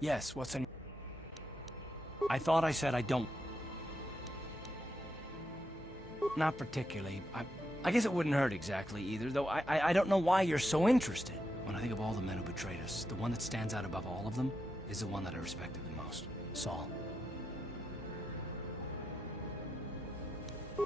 Yes, what's in... I thought I said I don't... Not particularly. I guess it wouldn't hurt exactly either, though I don't know why you're so interested. When I think of all the men who betrayed us, the one that stands out above all of them is the one that I respected the most. Saul.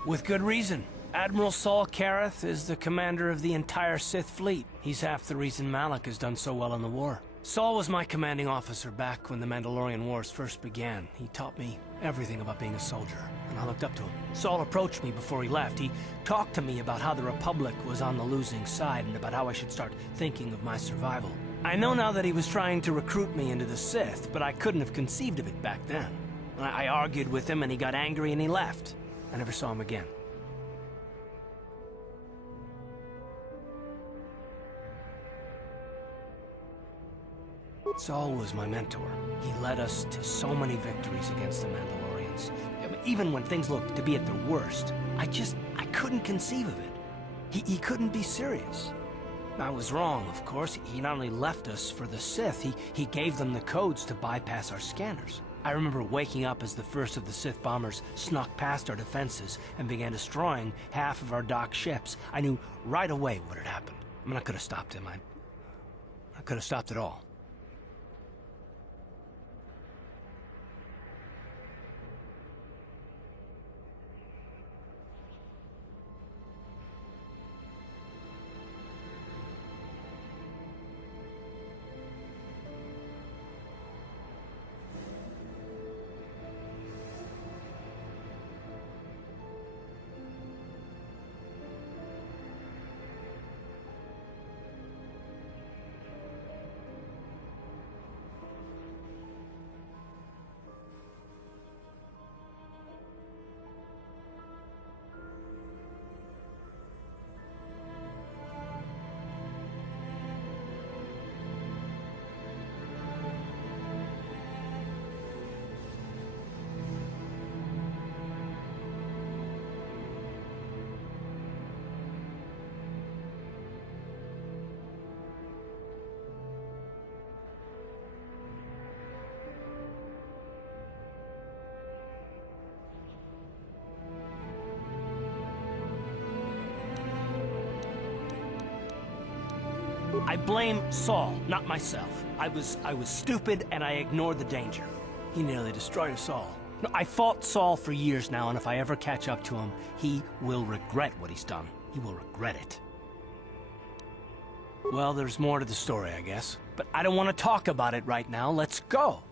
With good reason. Admiral Saul Karath is the commander of the entire Sith fleet. He's half the reason Malak has done so well in the war. Saul was my commanding officer back when the Mandalorian Wars first began. He taught me everything about being a soldier, and I looked up to him. Saul approached me before he left. He talked to me about how the Republic was on the losing side and about how I should start thinking of my survival. I know now that he was trying to recruit me into the Sith, but I couldn't have conceived of it back then. I argued with him and he got angry and he left. I never saw him again. Saul was my mentor. He led us to so many victories against the Mandalorians. I mean, even when things looked to be at their worst, I couldn't conceive of it. He couldn't be serious. I was wrong, of course. He not only left us for the Sith, he gave them the codes to bypass our scanners. I remember waking up as the first of the Sith bombers snuck past our defenses and began destroying half of our docked ships. I knew right away what had happened. I mean, I could have stopped him. I could have stopped it all. I blame Saul, not myself. I was stupid and I ignored the danger. He nearly destroyed us all. No, I fought Saul for years now, and if I ever catch up to him, he will regret what he's done. He will regret it. Well, there's more to the story, I guess. But I don't want to talk about it right now. Let's go!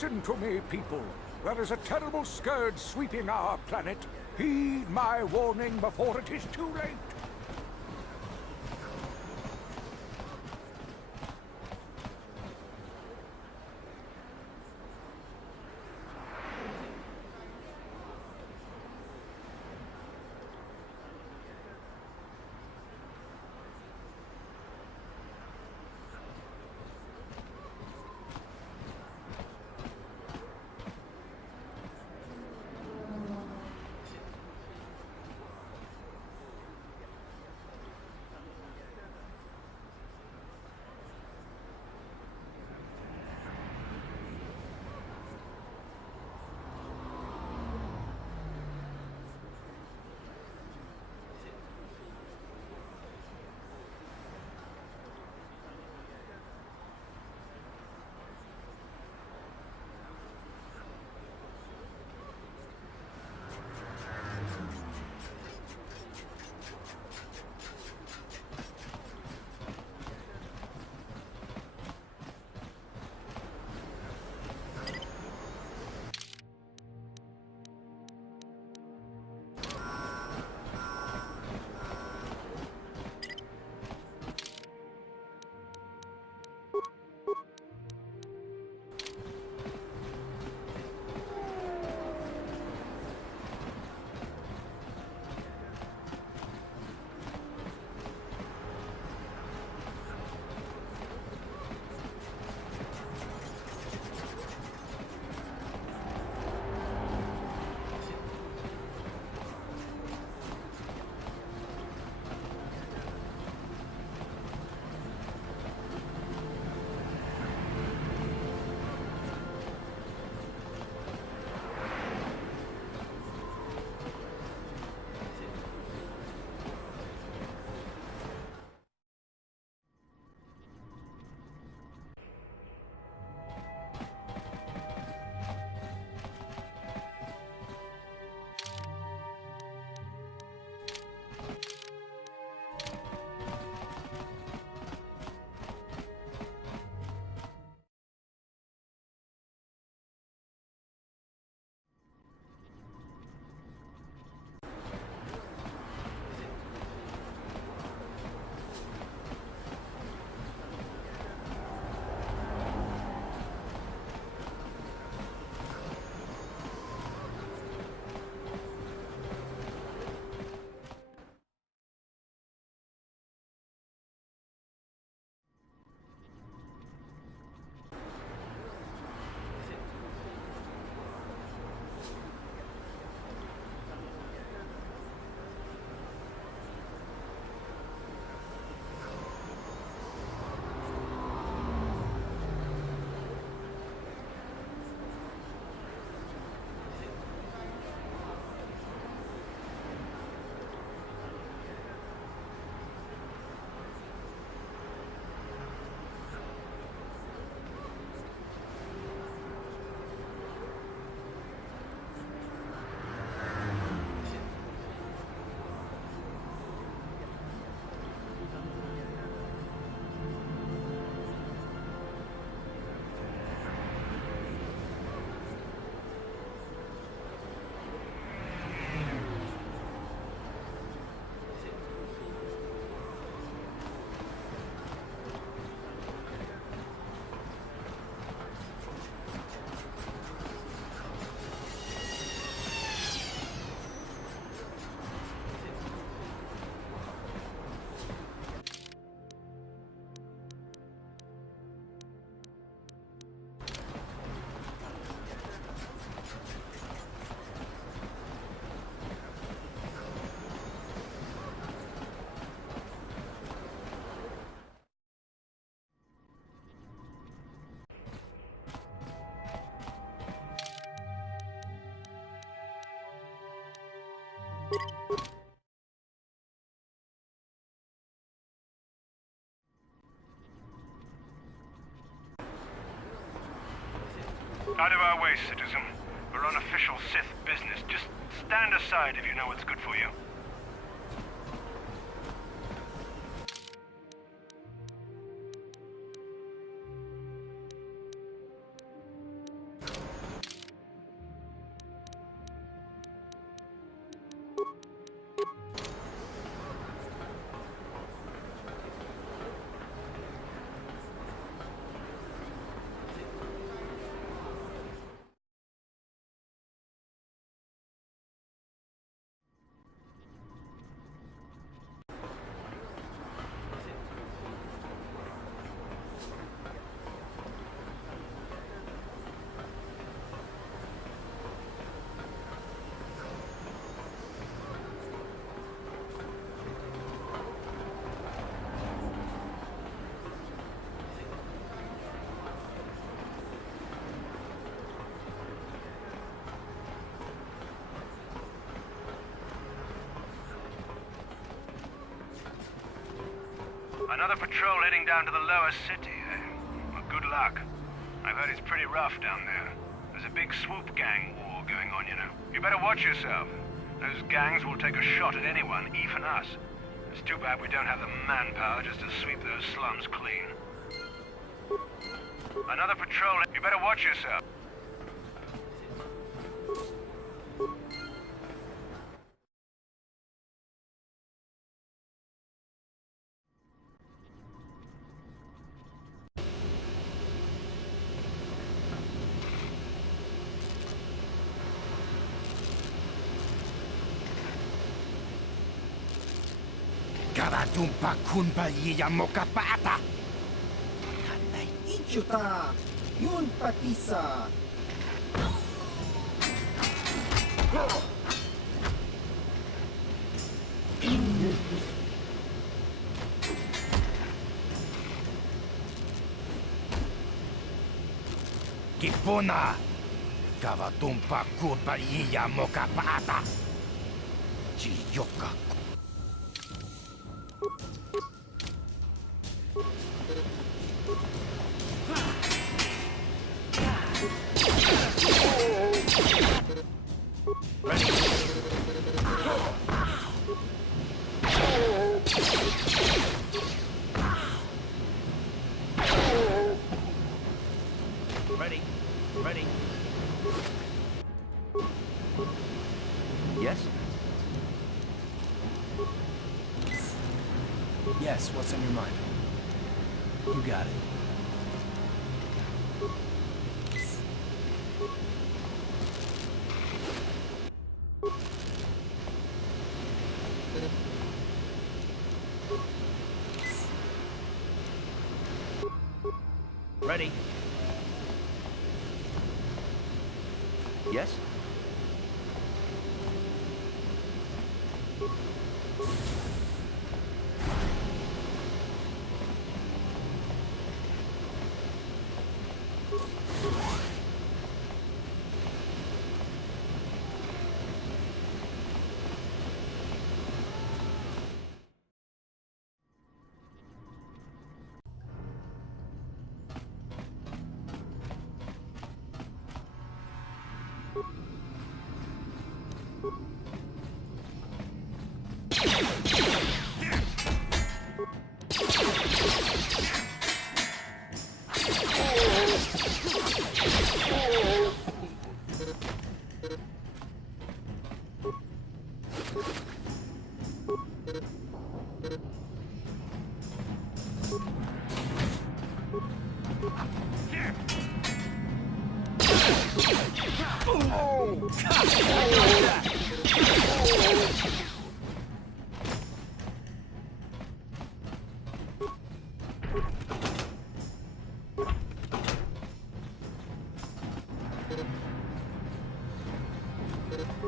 Listen to me, people. There is a terrible scourge sweeping our planet. Heed my warning before it is too late. Out of our way, citizen. We're on official Sith business. Just stand aside if you know what's good for you. Another patrol heading down to the lower city, eh? Well, good luck. I've heard it's pretty rough down there. There's a big swoop gang war going on, you know. You better watch yourself. Those gangs will take a shot at anyone, even us. It's too bad we don't have the manpower just to sweep those slums clean. Another patrol. You better watch yourself. Karatumpa kunbalyiya mokapata! Kanay idiota! Yun patisa! Kipuna! Karatumpa kunbalyiya mokapata! Chiyoka! Ready. Ready. Yes? Yes, what's on your mind? You got it. Ready. Yes?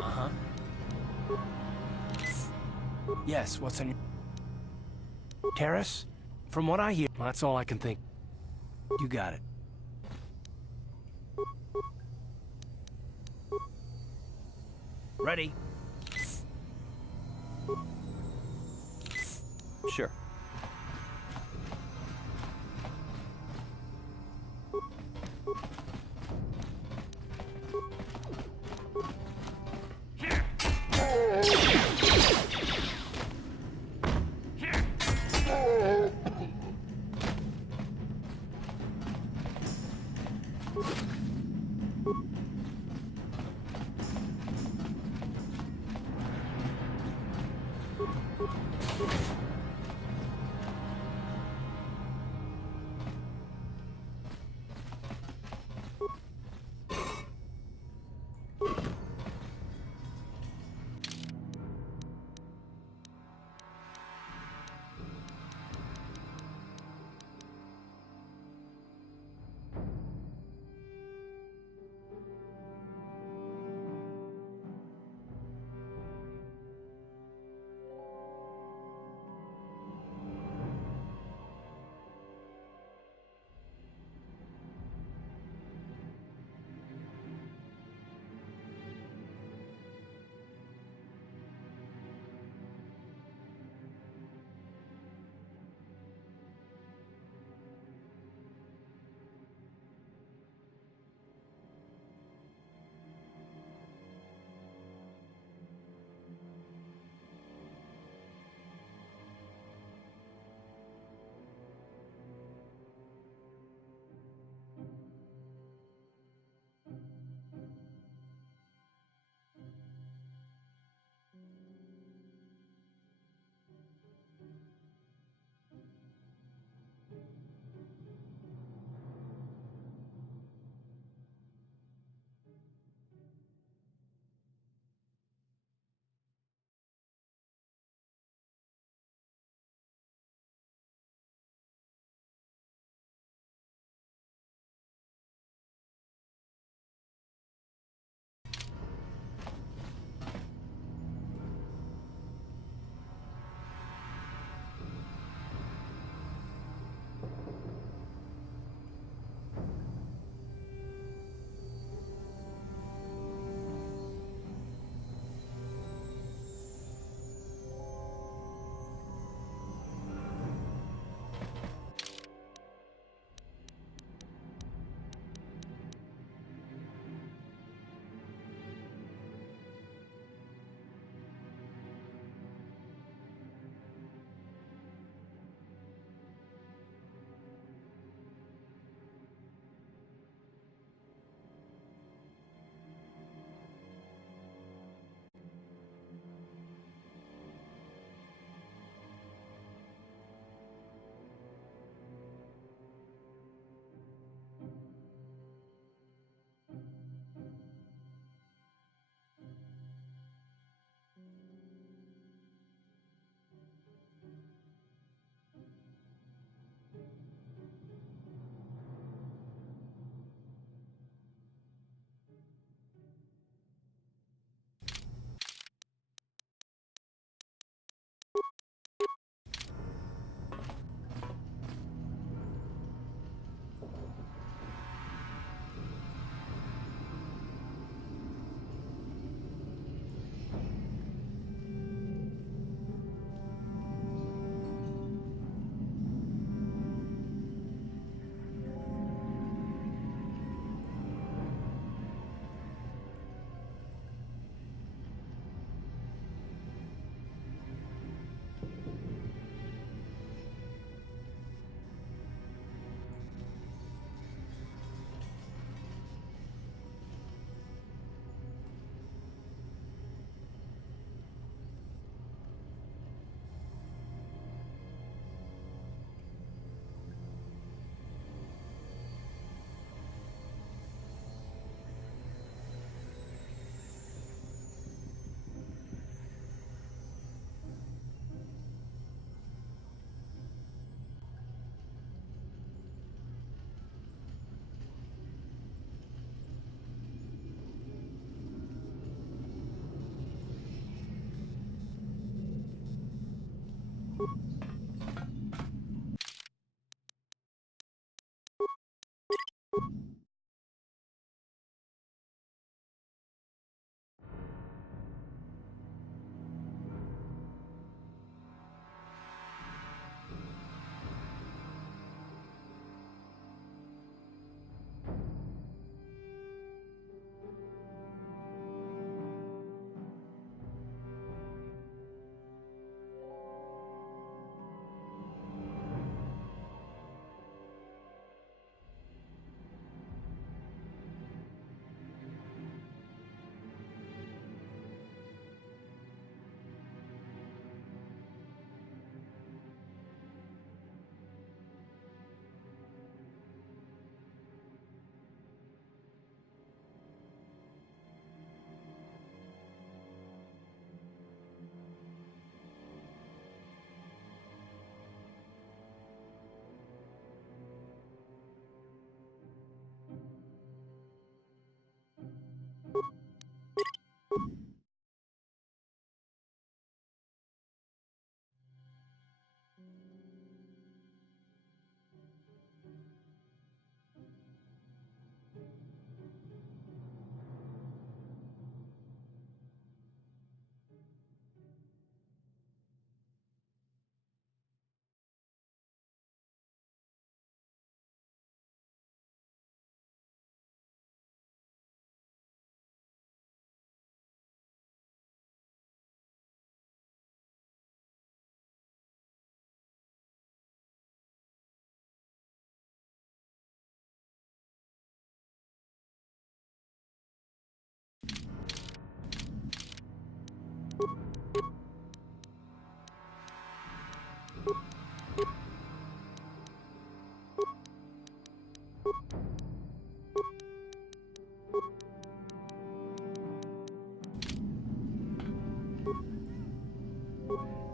Uh-huh. Yes, what's on your... Terrace? From what I hear, that's all I can think. You got it. Ready. Sure.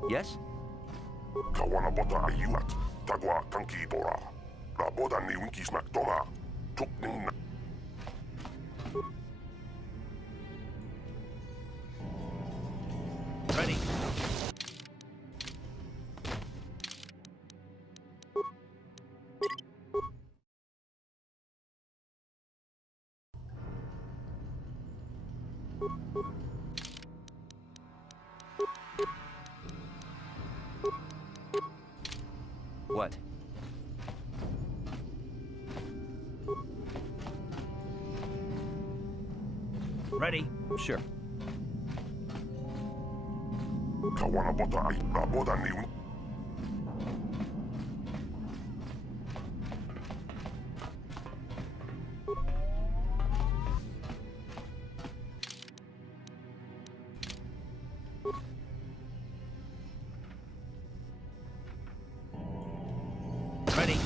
Yes? Kawana bota ayuat, tagwa kanki bora. La boda ni winkis makdoma. Tuk ning Ready. What? Ready? Sure. kawana bota ay. La boda ni wink. Ready?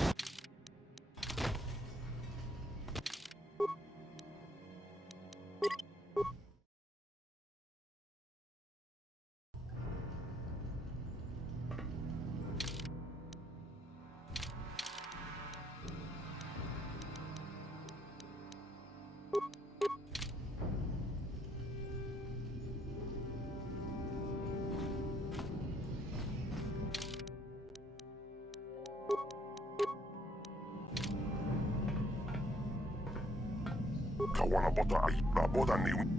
Kawana bota ay. La boda ni wink.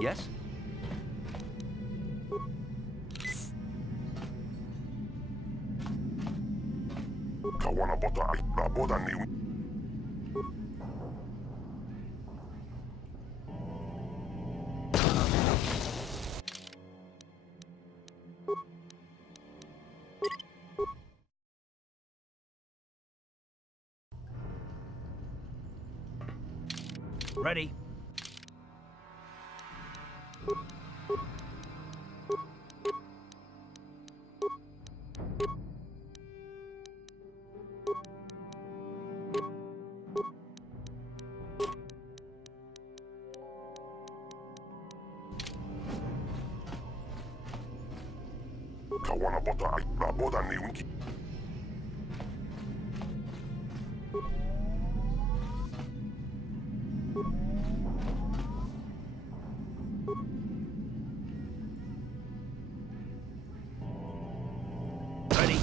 Yes? Kawana bota ay. La boda ni wink. Ready. Kawana bota la boda ni unki. Ready.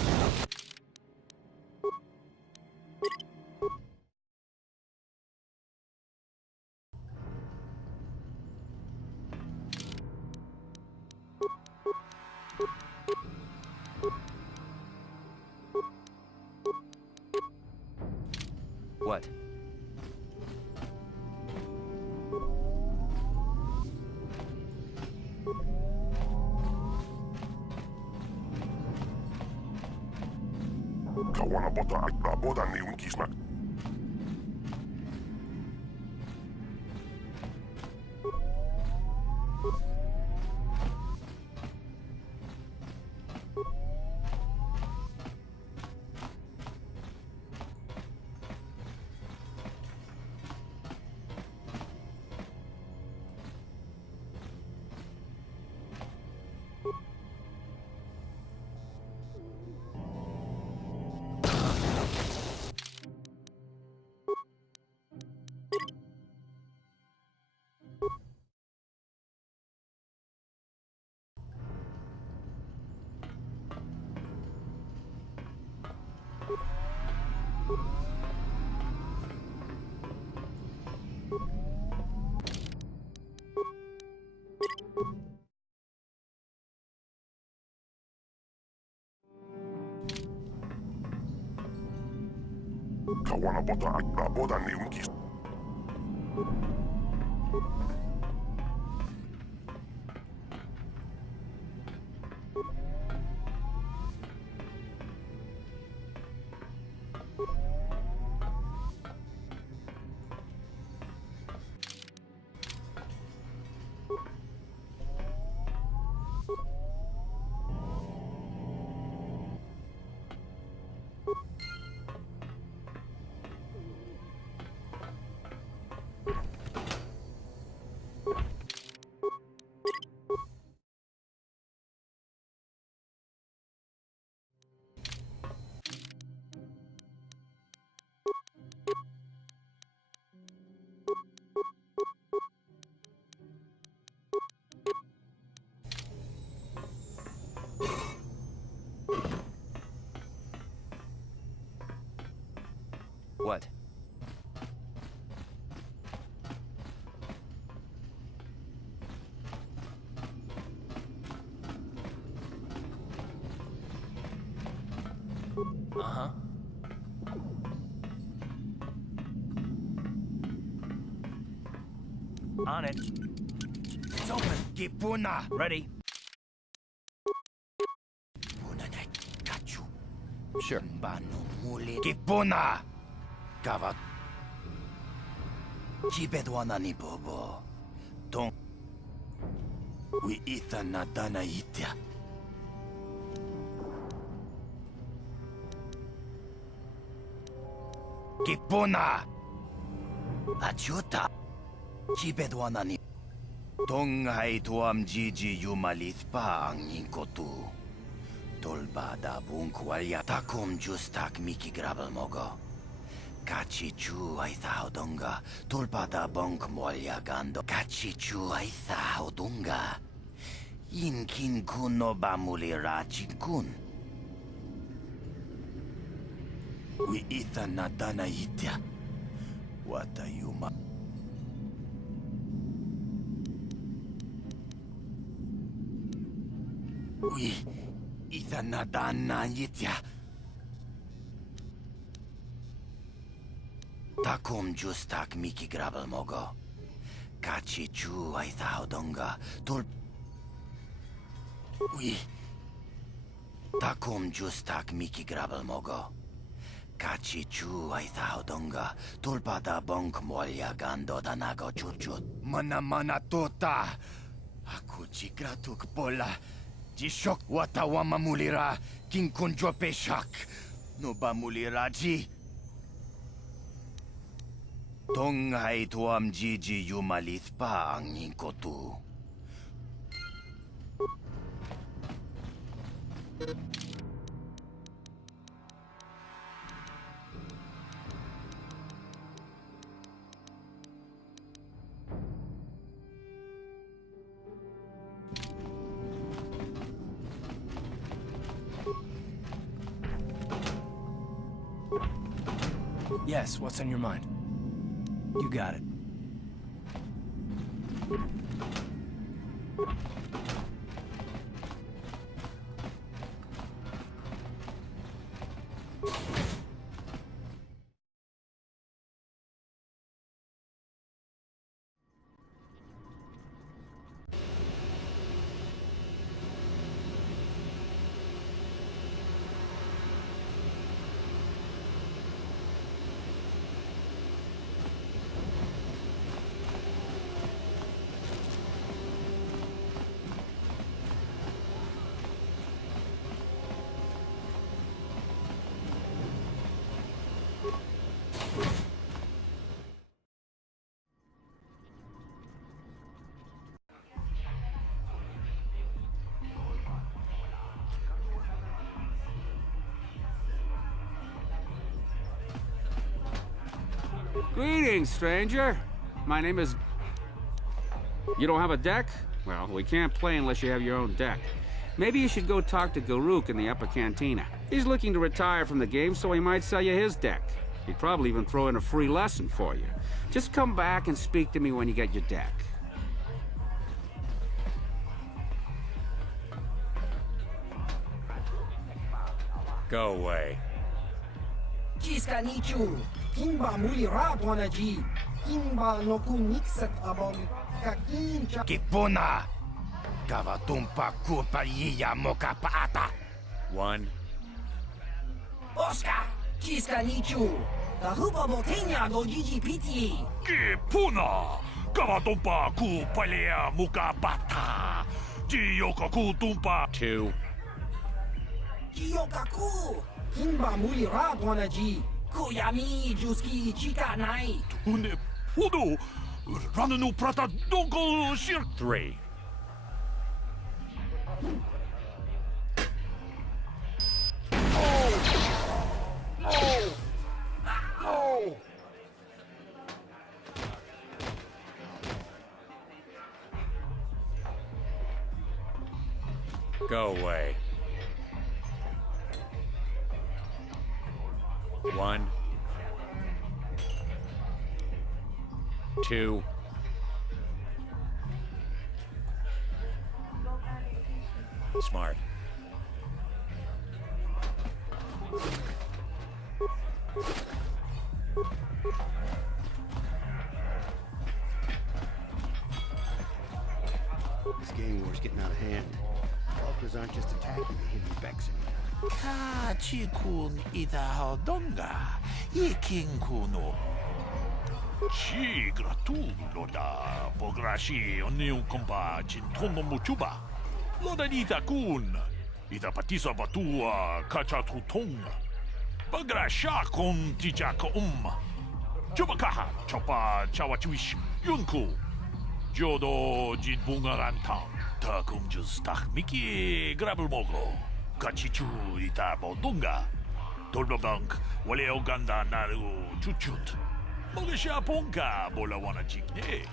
What? Kawana bota la boda ni unki smak. Kawana bota la boda ni unki. What? Uh-huh. On it. It's open. Gipuna. Ready. Sure. Kipuna! Kavat. Jibedwana ni bobo. Ton. We ita na dana itya. Kipuna! Achuta. Jibedwana ni. Tonghai tuam jiji yumalit pa ang inkotu. Tolbada bunkwalya takum justak miki grabel mogo. Kachi chu ay donga. Tolbada bunk molya gando. Kachi chu ay donga. Inkin kuno bamuli rachin kun. We ita na dana itya. Wata yuma. We ita na dana itya. Takum justak miki grabel mogo. Kachi chu ay donga. Tol. We. Takum justak miki grabel mogo. Kachichu ay taudonga tulpada bonk molya gando danago chuchut. Mana tota. Aku jigratuk pola. Jishok watawama mulira kinkunjo peshak. No ba mulira ji? Tongay tuam jiji yumalit pa ang ingkotu. Yes, what's on your mind? You got it. Greetings, stranger. My name is... You don't have a deck? Well, we can't play unless you have your own deck. Maybe you should go talk to Garuk in the upper cantina. He's looking to retire from the game, so he might sell you his deck. He'd probably even throw in a free lesson for you. Just come back and speak to me when you get your deck. Go away. Jiska nichu. Kimba mulira ji. Kimba no kunixat abon. Kakin cha. Kipuna! Gavatumpa kupaliya mokapaata. One. Oscar. Jiska nichu. Tahupa motenya do jiji piti. Kipuna! Kavatumpa ku palea mukabata. Jiyokaku tumpa. Two. Jiyokaku. Kimba mulira ji. Kuyami juski chika nai. Une pudu. Rananu prata donko shir. Three. Go away. One. Two. Smart. This gang war's getting out of hand. Walkers aren't just attacking the hidden becks anymore. Kachikun itahodonga. Ikinkuno. Chi gratulo da pograshi oniu kompa chintono muchuba. Loda nita kun. Ita patisa batua kachatutonga. Bagrasha kon tijaka Chubakaha chopa chawachuish yunku. Jodo jidbungaranta. Takumjus takmiki grabelmogo. Kachichu ita bodunga. Tolbabank wale oganda naru chuchut. Mogesha ponka bola wana chikne.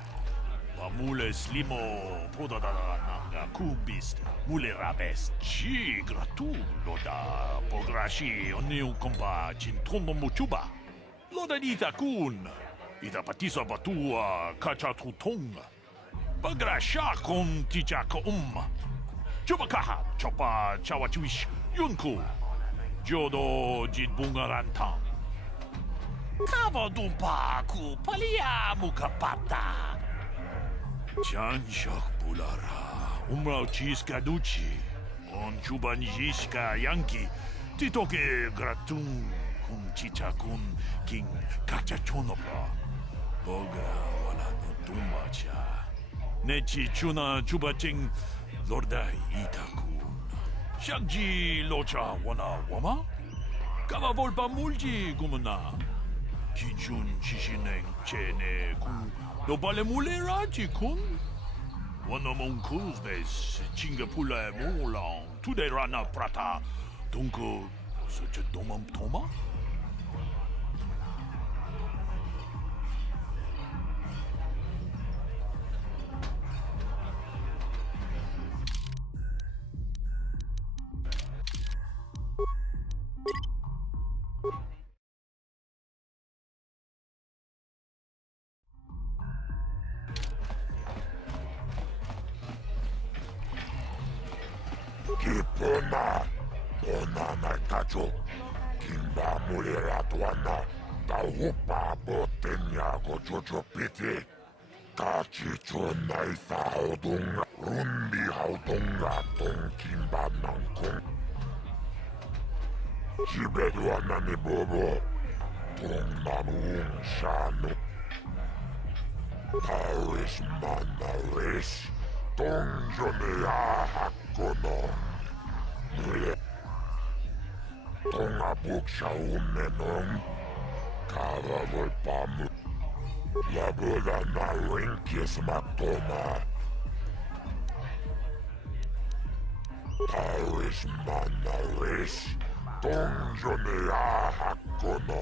Mule slimo podada nanga kumbist. Mule rabes chi gratulo da pograshi oniu kompa chintono muchuba. Loda nita kun. Ita patisa batua kachatutonga. Bagrasha kon tijaka Chubakaha chopa chawachuish yunku. Jodo jidbungaranta. Kavadumpa ku palia mukapata. Chanshak bulara. Umrao chiska duchi. On chubanjiska yanki. Titoke gratun 지차군 긴 각자 존업라 보가 원하는 동마차 내치 주나 주바증 롤다이 이타군 샹지 로차 원하 워마 까마볼바 물지 구문나 기준 지신행 제네 구 노발레 물레라지 군 원어몽 쿠즈베스 징가풀라에 몰랑 투데라나 프라타 동그 서저 도맘 도마? 기쁘나 너나 날 가져 긴마무리라도 하나 나 오빠 못됐냐고 조조피티 같이 존나이 싸우동가 룬비하우동가 동긴바낭콩 집에도 하나니 보보 동나무 샤누 다위스 만나위스 동전이야 학고노 물에 동아북샤운네농 가봐볼 밤을 라보다 나윈키스 막도마 다위스 만나위스 동전이야 학고노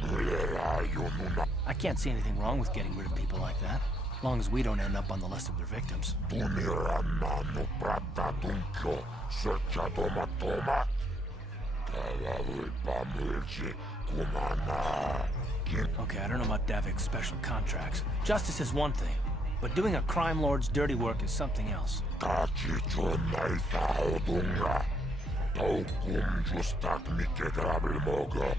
물에라 요누나 I can't see anything wrong with getting rid of people like that, as long as we don't end up on the list of their victims. Tuniranno prata dunchio, searcha toma toma. Kalawi pamilci kumana. Okay, I don't know about Davik's special contracts. Justice is one thing, but doing a crime lord's dirty work is something else. Kachi chonai saodunga. Taukum justak mikke grabil mogo.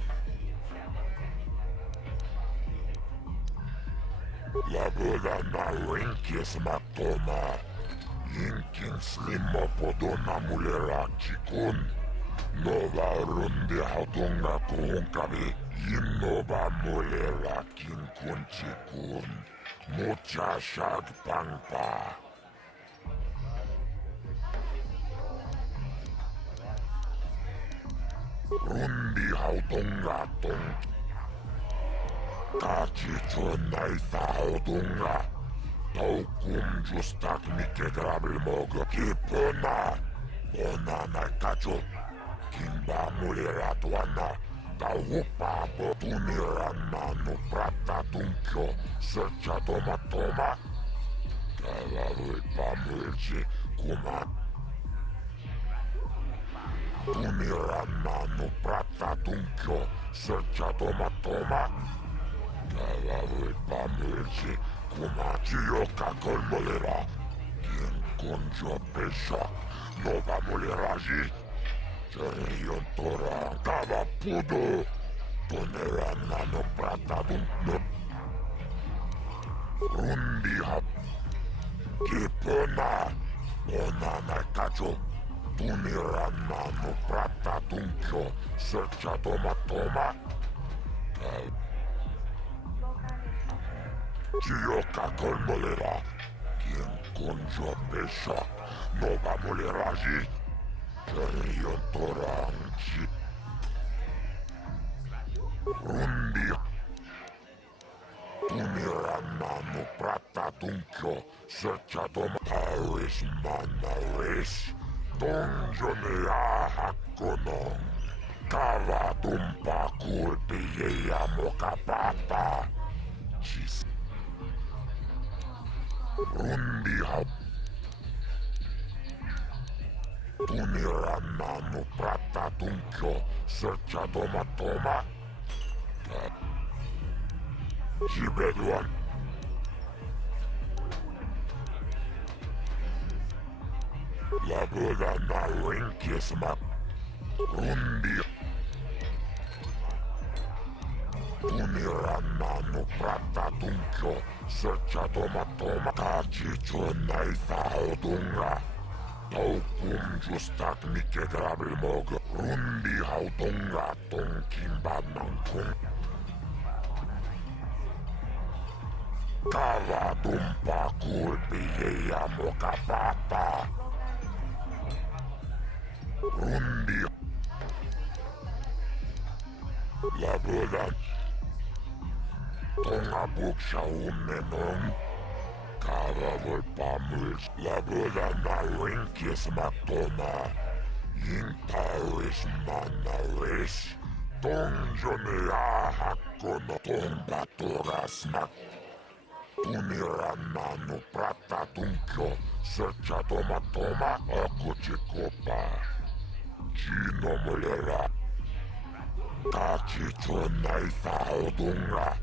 Laboda na winkis matoma. Yinkin slimmo podona mulerachi kun. Nova rundi hatunga kuhunkabi. Yinnoba mulerakin kunchi kun. Mucha shag pangpa. Rundi hatunga tung. Kachi chonai saodunga. Taukum justak mikke grabil mogo. Kipona. Onana kacho. Kimba muliratuana. Taupa botunirana no prata tunkyo. Searcha toma toma. Kalalui pamulci kuma. Tunirana no prata tunkyo. Searcha toma toma. Kalalui pamulci kuma. Chioka kolmolera. Quien conjo pesha. Nova muleraji. Yon tora kava pudo. Tunirana no prata tunkyo. Rundi hap. Kipona. Onana kacho. Tunirana no prata tunkyo. Searcha toma toma. Chioka kolmolera. Quien conjo pesha. Nova muleraji. Yon toranchi. Rundi. Tunirana no prata tunkyo. Searcha toma. Tawis manawis. Donjonea hakonong. Kava tumpa kulpi yeya mokapapa. Chis. Rundi hap. Tunirana no prata tunkyo. Searcha toma toma. Jibeduan. Laboda na winkis map. Rundi. Tunirana no prata tunkyo. Searcha toma toma. Kachi chonai saodunga. Taukum justak mikke grabil mogo. Rundi hautonga tong kimba nangkung. Kava tumpa kulpi ya moka papa. Rundi la boda tonga buksha unenong. Kava volpamul la boda na winkis matoma. Intauis manauis. Tong jone ahakkono tong batoras mak. Tunirannanu prata tunkio, searcha toma toma, aku cikopa. Chino mulera. Tachi chonai faudunga.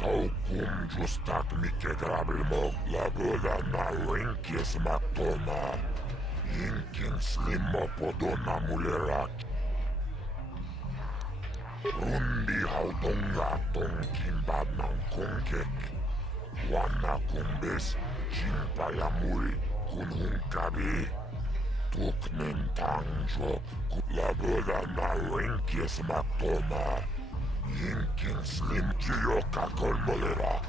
Taukum justak mike grabilmog, laboda na winkis matoma. Inkin slimmo podona mulera. Rundi haudunga tonkin badnang kongkek. Wana kumbes, chimpayamul, kunhunkabi. Tuknen tangjo, laboda na winkis matoma. Yinkin slim jiyoka kolmolera.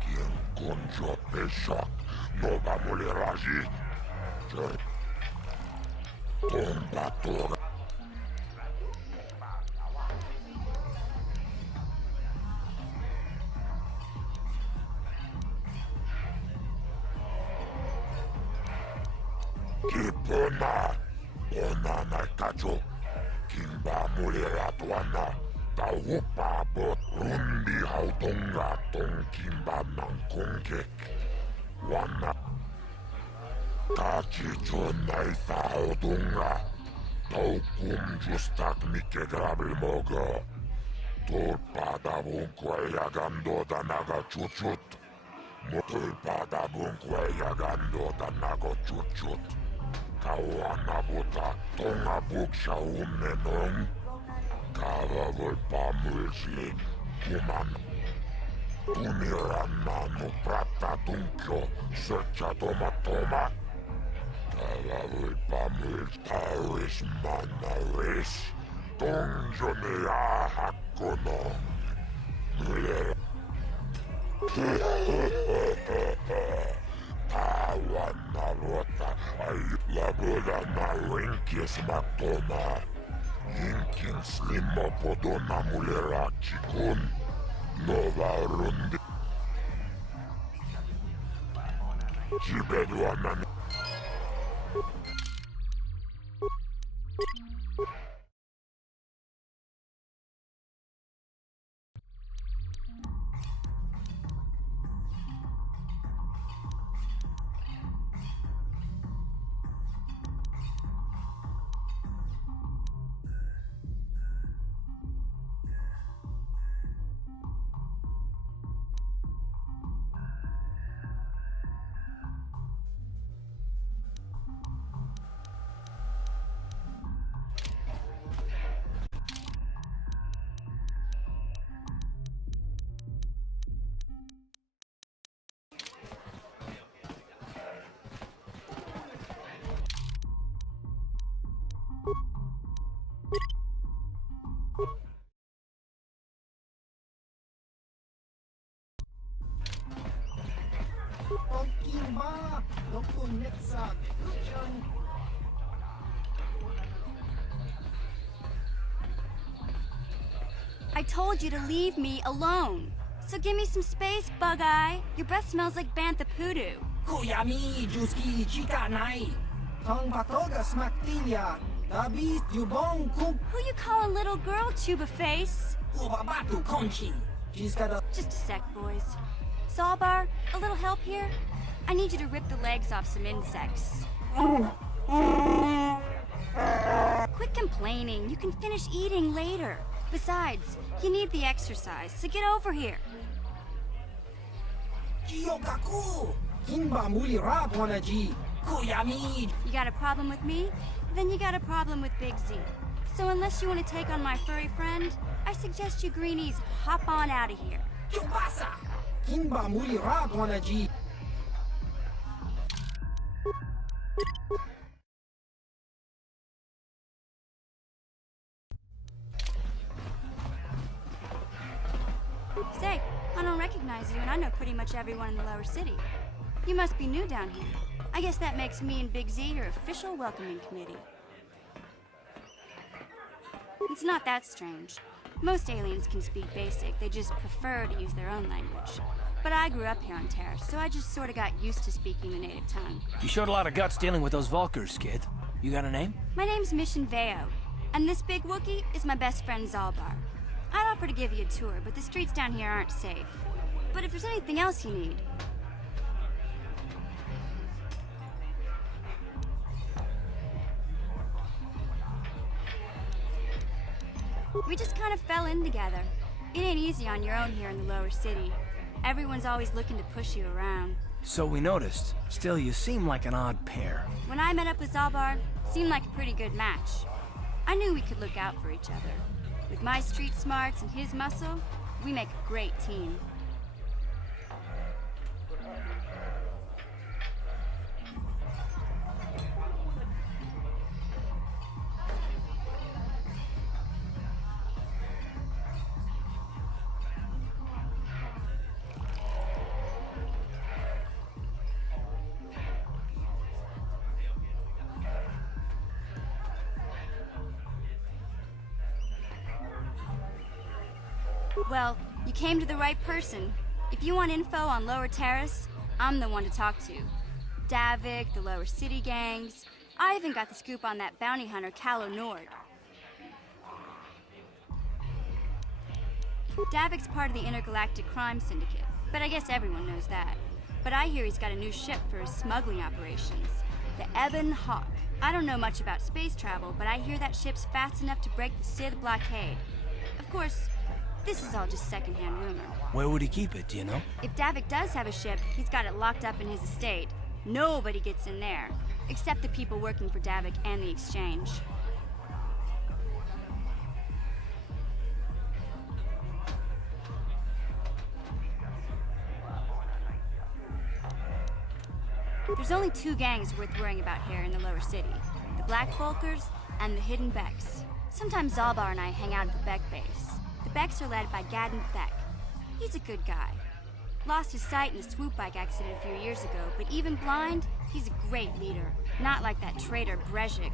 Kien konjo peshak, nova moleraji. Tomba tora. Kipona, ona na kajo, kimba mulera tuana, taupa bot, rundi hautonga tong kimba nangkongkek, wana, tachi chonai faudunga, taukum justak mike grabil moga, tulpada bunkwe gando danaga chuchut, tulpada bunkwe gando danaga chuchut. Kawana buta tonga buksha unenong. Kava volpamulslik kuman. Tunirannanu prata tunkio, searcha toma toma. Kava volpamuls tauis manauis. Tongjone ahakkono. Mulera. Tawana rota, ay laboda na winkis matoma. Yinkin slimmo podona mulera chikun. Nova rundi. Chibedwana. Tokimba, Dokunetsa, Kuchan. I told you to leave me alone. So give me some space, Bug-Eye. Your breath smells like Bantha Poodoo. Kuyami, Juski, Chika Nai. Tong Batoga Smaktilia. Dabi, Yubong Kum. Who you call a little girl, Chuba Face? Ubabatu Conchi. She's got a. Just a sec, boys. Sawbar, a little help here? I need you to rip the legs off some insects. Quit complaining. You can finish eating later. Besides, you need the exercise, so get over here. Jiyokaku. Kimba Muli Rapwanaji. Kuyami. You got a problem with me? Then you got a problem with Big Z. So unless you want to take on my furry friend, I suggest you greenies hop on out of here. Chubasa. Kimba Muli Rapwanaji. say, I don't recognize you, and I know pretty much everyone in the lower city. You must be new down here. I guess that makes me and Big Z your official welcoming committee. It's not that strange. Most aliens can speak basic, they just prefer to use their own language. But I grew up here on Terrace, so I just sort of got used to speaking the native tongue. You showed a lot of guts dealing with those Vulkars, kid. You got a name? My name's Mission Veo, and this big Wookiee is my best friend Zalbar. I'd offer to give you a tour, but the streets down here aren't safe. But if there's anything else you need... We just kind of fell in together. It ain't easy on your own here in the lower city. Everyone's always looking to push you around. So we noticed. Still, you seem like an odd pair. When I met up with Zalbar, it seemed like a pretty good match. I knew we could look out for each other. With my street smarts and his muscle, we make a great team. Well, you came to the right person. If you want info on Lower Terrace, I'm the one to talk to. Davik, the Lower City gangs. I even got the scoop on that bounty hunter, Calo Nord. Davik's part of the Intergalactic Crime Syndicate, but I guess everyone knows that. But I hear he's got a new ship for his smuggling operations, the Ebon Hawk. I don't know much about space travel, but I hear that ship's fast enough to break the Sith blockade. Of course, this is all just secondhand rumor. Where would he keep it, do you know? If Davik does have a ship, he's got it locked up in his estate. Nobody gets in there, except the people working for Davik and the Exchange. There's only two gangs worth worrying about here in the lower city. The Black Vulkars and the Hidden Becks. Sometimes Zalbar and I hang out at the Beck base. The Becks are led by Gadden Beck. He's a good guy. Lost his sight in a swoop bike accident a few years ago, but even blind, he's a great leader. Not like that traitor Brezhik.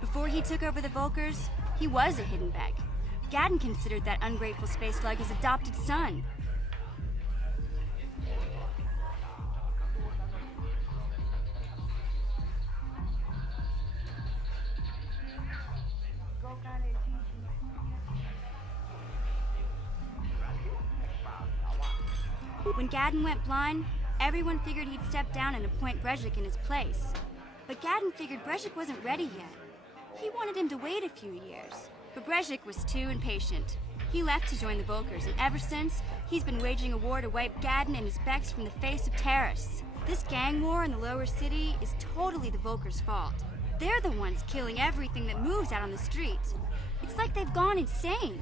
Before he took over the Vulkars, he was a Hidden Beck. Gadden considered that ungrateful space slug his adopted son. When Gadden went blind, everyone figured he'd step down and appoint Brezhik in his place. But Gadden figured Brezhik wasn't ready yet. He wanted him to wait a few years. But Brezhik was too impatient. He left to join the Vulkars, and ever since, he's been waging a war to wipe Gadden and his Becks from the face of Terrace. This gang war in the lower city is totally the Vulkars' fault. They're the ones killing everything that moves out on the streets. It's like they've gone insane.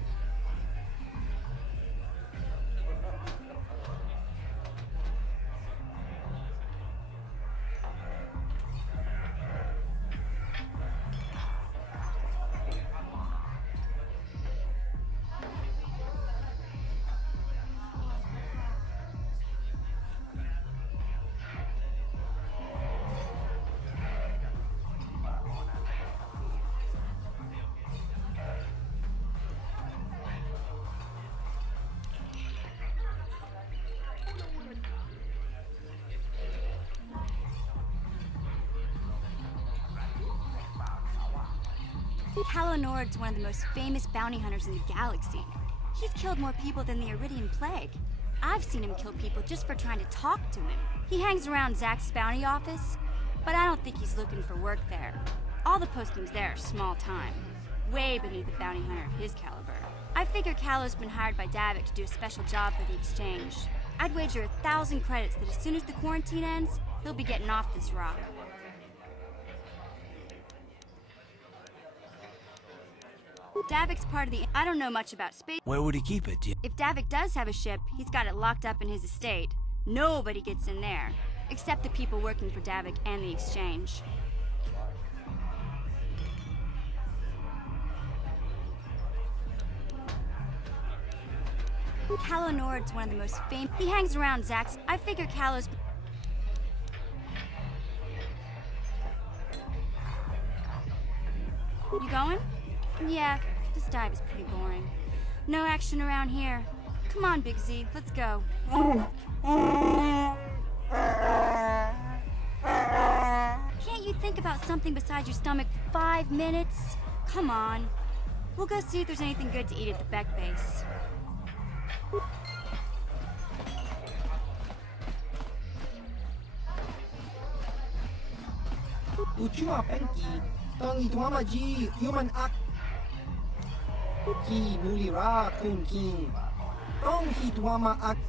Calo Nord's one of the most famous bounty hunters in the galaxy. He's killed more people than the Iridian Plague. I've seen him kill people just for trying to talk to him. He hangs around Zack's bounty office, but I don't think he's looking for work there. All the postings there are small time, way beneath a bounty hunter of his caliber. I figure Calo's been hired by Davik to do a special job for the Exchange. I'd wager 1,000 credits that as soon as the quarantine ends, he'll be getting off this rock. Davik's part of the... I don't know much about space... Where would he keep it? If Davik does have a ship, he's got it locked up in his estate. Nobody gets in there, except the people working for Davik and the Exchange. Calo Nord's one of the most famous. He hangs around Zach's. I figure Calo's. You going? Yeah, this dive is pretty boring. No action around here. Come on, Big Z, let's go. Can't you think about something besides your stomach for 5 minutes? Come on. We'll go see if there's anything good to eat at the Beck base. Uchua Penki, Tongi Tuamaji, Human Act. Ki Mulira Kun King, Tong Hituama Act.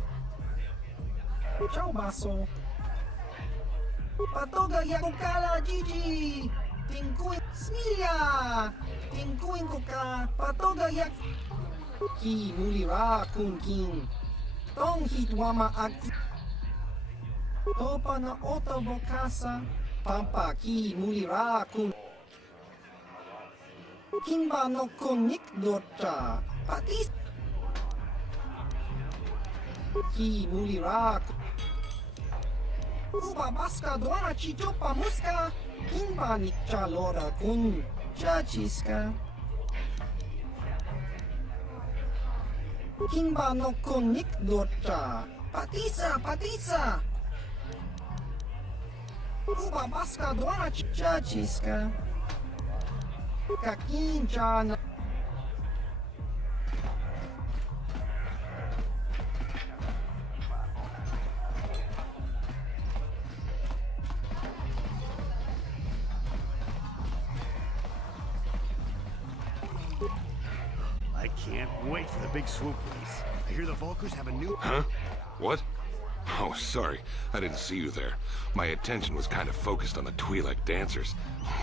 Ciao Baso. Patoga Yakukala Gigi, Tinkuin Smilia, Tinkuin Kuka, Patoga Yak. Ki Mulira Kun King, Tong Hituama Act. Topa na Otavokasa. Pampa ki mulira kun Kimba no konik dota patis ki mulira Uba baska doana chichopa muska Kimba nikcha lora kun chachiska Kimba no konik dota patisa Uba baska doana chachiska Kakincha. I can't wait for the big swoop race. I hear the Volkers have a new... Huh? What? Oh, sorry. I didn't see you there. My attention was kind of focused on the Twi'lek dancers.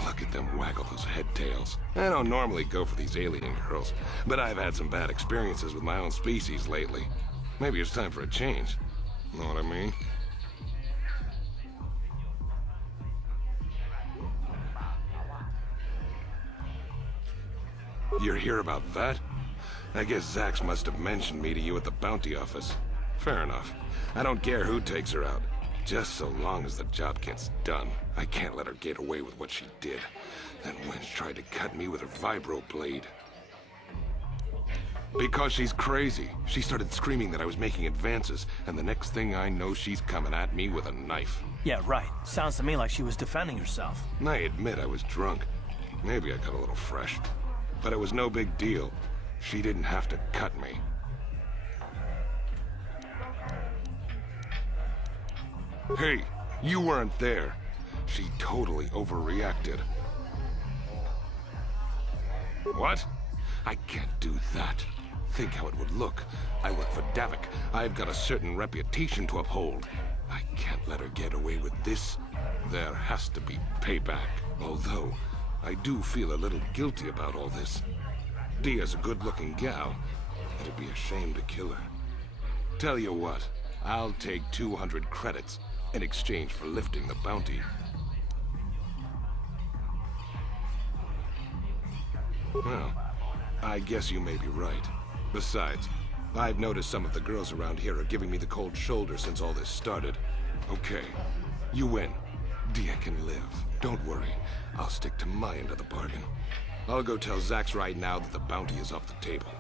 Look at them waggle those head tails. I don't normally go for these alien girls, but I've had some bad experiences with my own species lately. Maybe it's time for a change. Know what I mean? You're here about that? I guess Zax must have mentioned me to you at the bounty office. Fair enough. I don't care who takes her out. Just so long as the job gets done. I can't let her get away with what she did. That wench tried to cut me with her vibro blade. Because she's crazy. She started screaming that I was making advances, and the next thing I know, she's coming at me with a knife. Yeah, right. Sounds to me like she was defending herself. I admit I was drunk. Maybe I got a little fresh. But it was no big deal. She didn't have to cut me. Hey, you weren't there. She totally overreacted. What? I can't do that. Think how it would look. I work for Davik. I've got a certain reputation to uphold. I can't let her get away with this. There has to be payback. Although, I do feel a little guilty about all this. Dia's a good-looking gal. It'd be a shame to kill her. Tell you what, I'll take 200 credits in exchange for lifting the bounty. Well, I guess you may be right. Besides, I've noticed some of the girls around here are giving me the cold shoulder since all this started. Okay, you win. Dia can live. Don't worry. I'll stick to my end of the bargain. I'll go tell Zax right now that the bounty is off the table.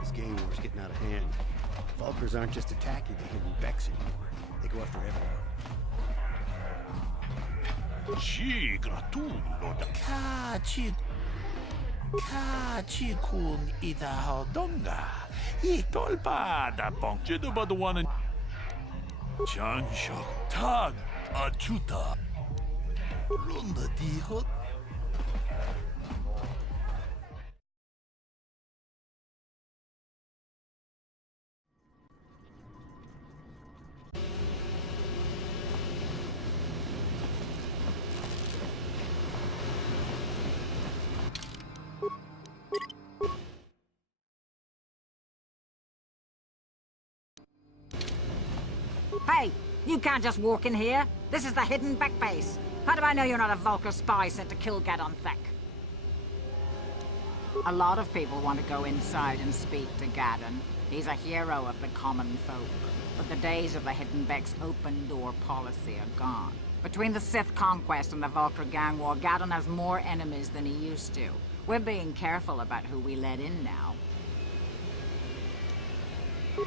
This gang war's getting out of hand. Vulkers aren't just attacking the hidden Becks anymore. They go after everyone. Sì, gratullo. Kachikun Idahodonga. Itolpa da bonk. Jedubad one and Chanshok Tag Achuta. Runda Dihot. You can't just walk in here. This is the Hidden Beck base. How do I know you're not a Vulkar spy sent to kill Gadon Thek? A lot of people want to go inside and speak to Gadon. He's a hero of the common folk. But the days of the Hidden Beck's open-door policy are gone. Between the Sith conquest and the Vulkar gang war, Gadon has more enemies than he used to. We're being careful about who we let in now.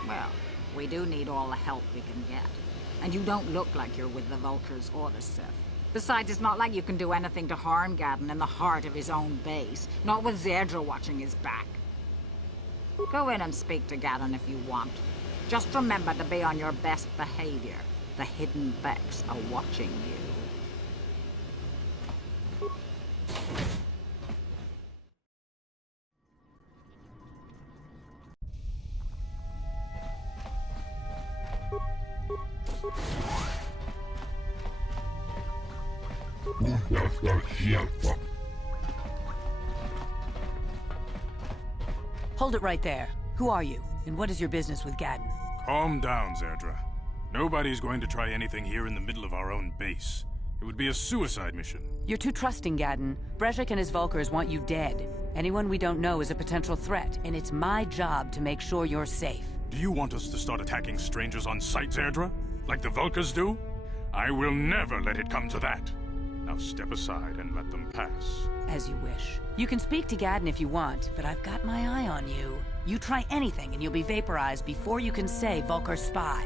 Well, we do need all the help we can get. And you don't look like you're with the Vulkars or the Sith. Besides, it's not like you can do anything to harm Gadon in the heart of his own base. Not with Zerdra watching his back. Go in and speak to Gadon if you want. Just remember to be on your best behavior. The Hidden Becks are watching you. Hold it right there. Who are you, and what is your business with Gadon? Calm down, Zerdra. Nobody's going to try anything here in the middle of our own base. It would be a suicide mission. You're too trusting, Gadon. Brejik and his Vulkars want you dead. Anyone we don't know is a potential threat, and it's my job to make sure you're safe. Do you want us to start attacking strangers on sight, Zerdra? Like the Vulkars do? I will never let it come to that. Now step aside and let them pass. As you wish. You can speak to Gadon if you want, but I've got my eye on you. You try anything and you'll be vaporized before you can say Vulkar spy.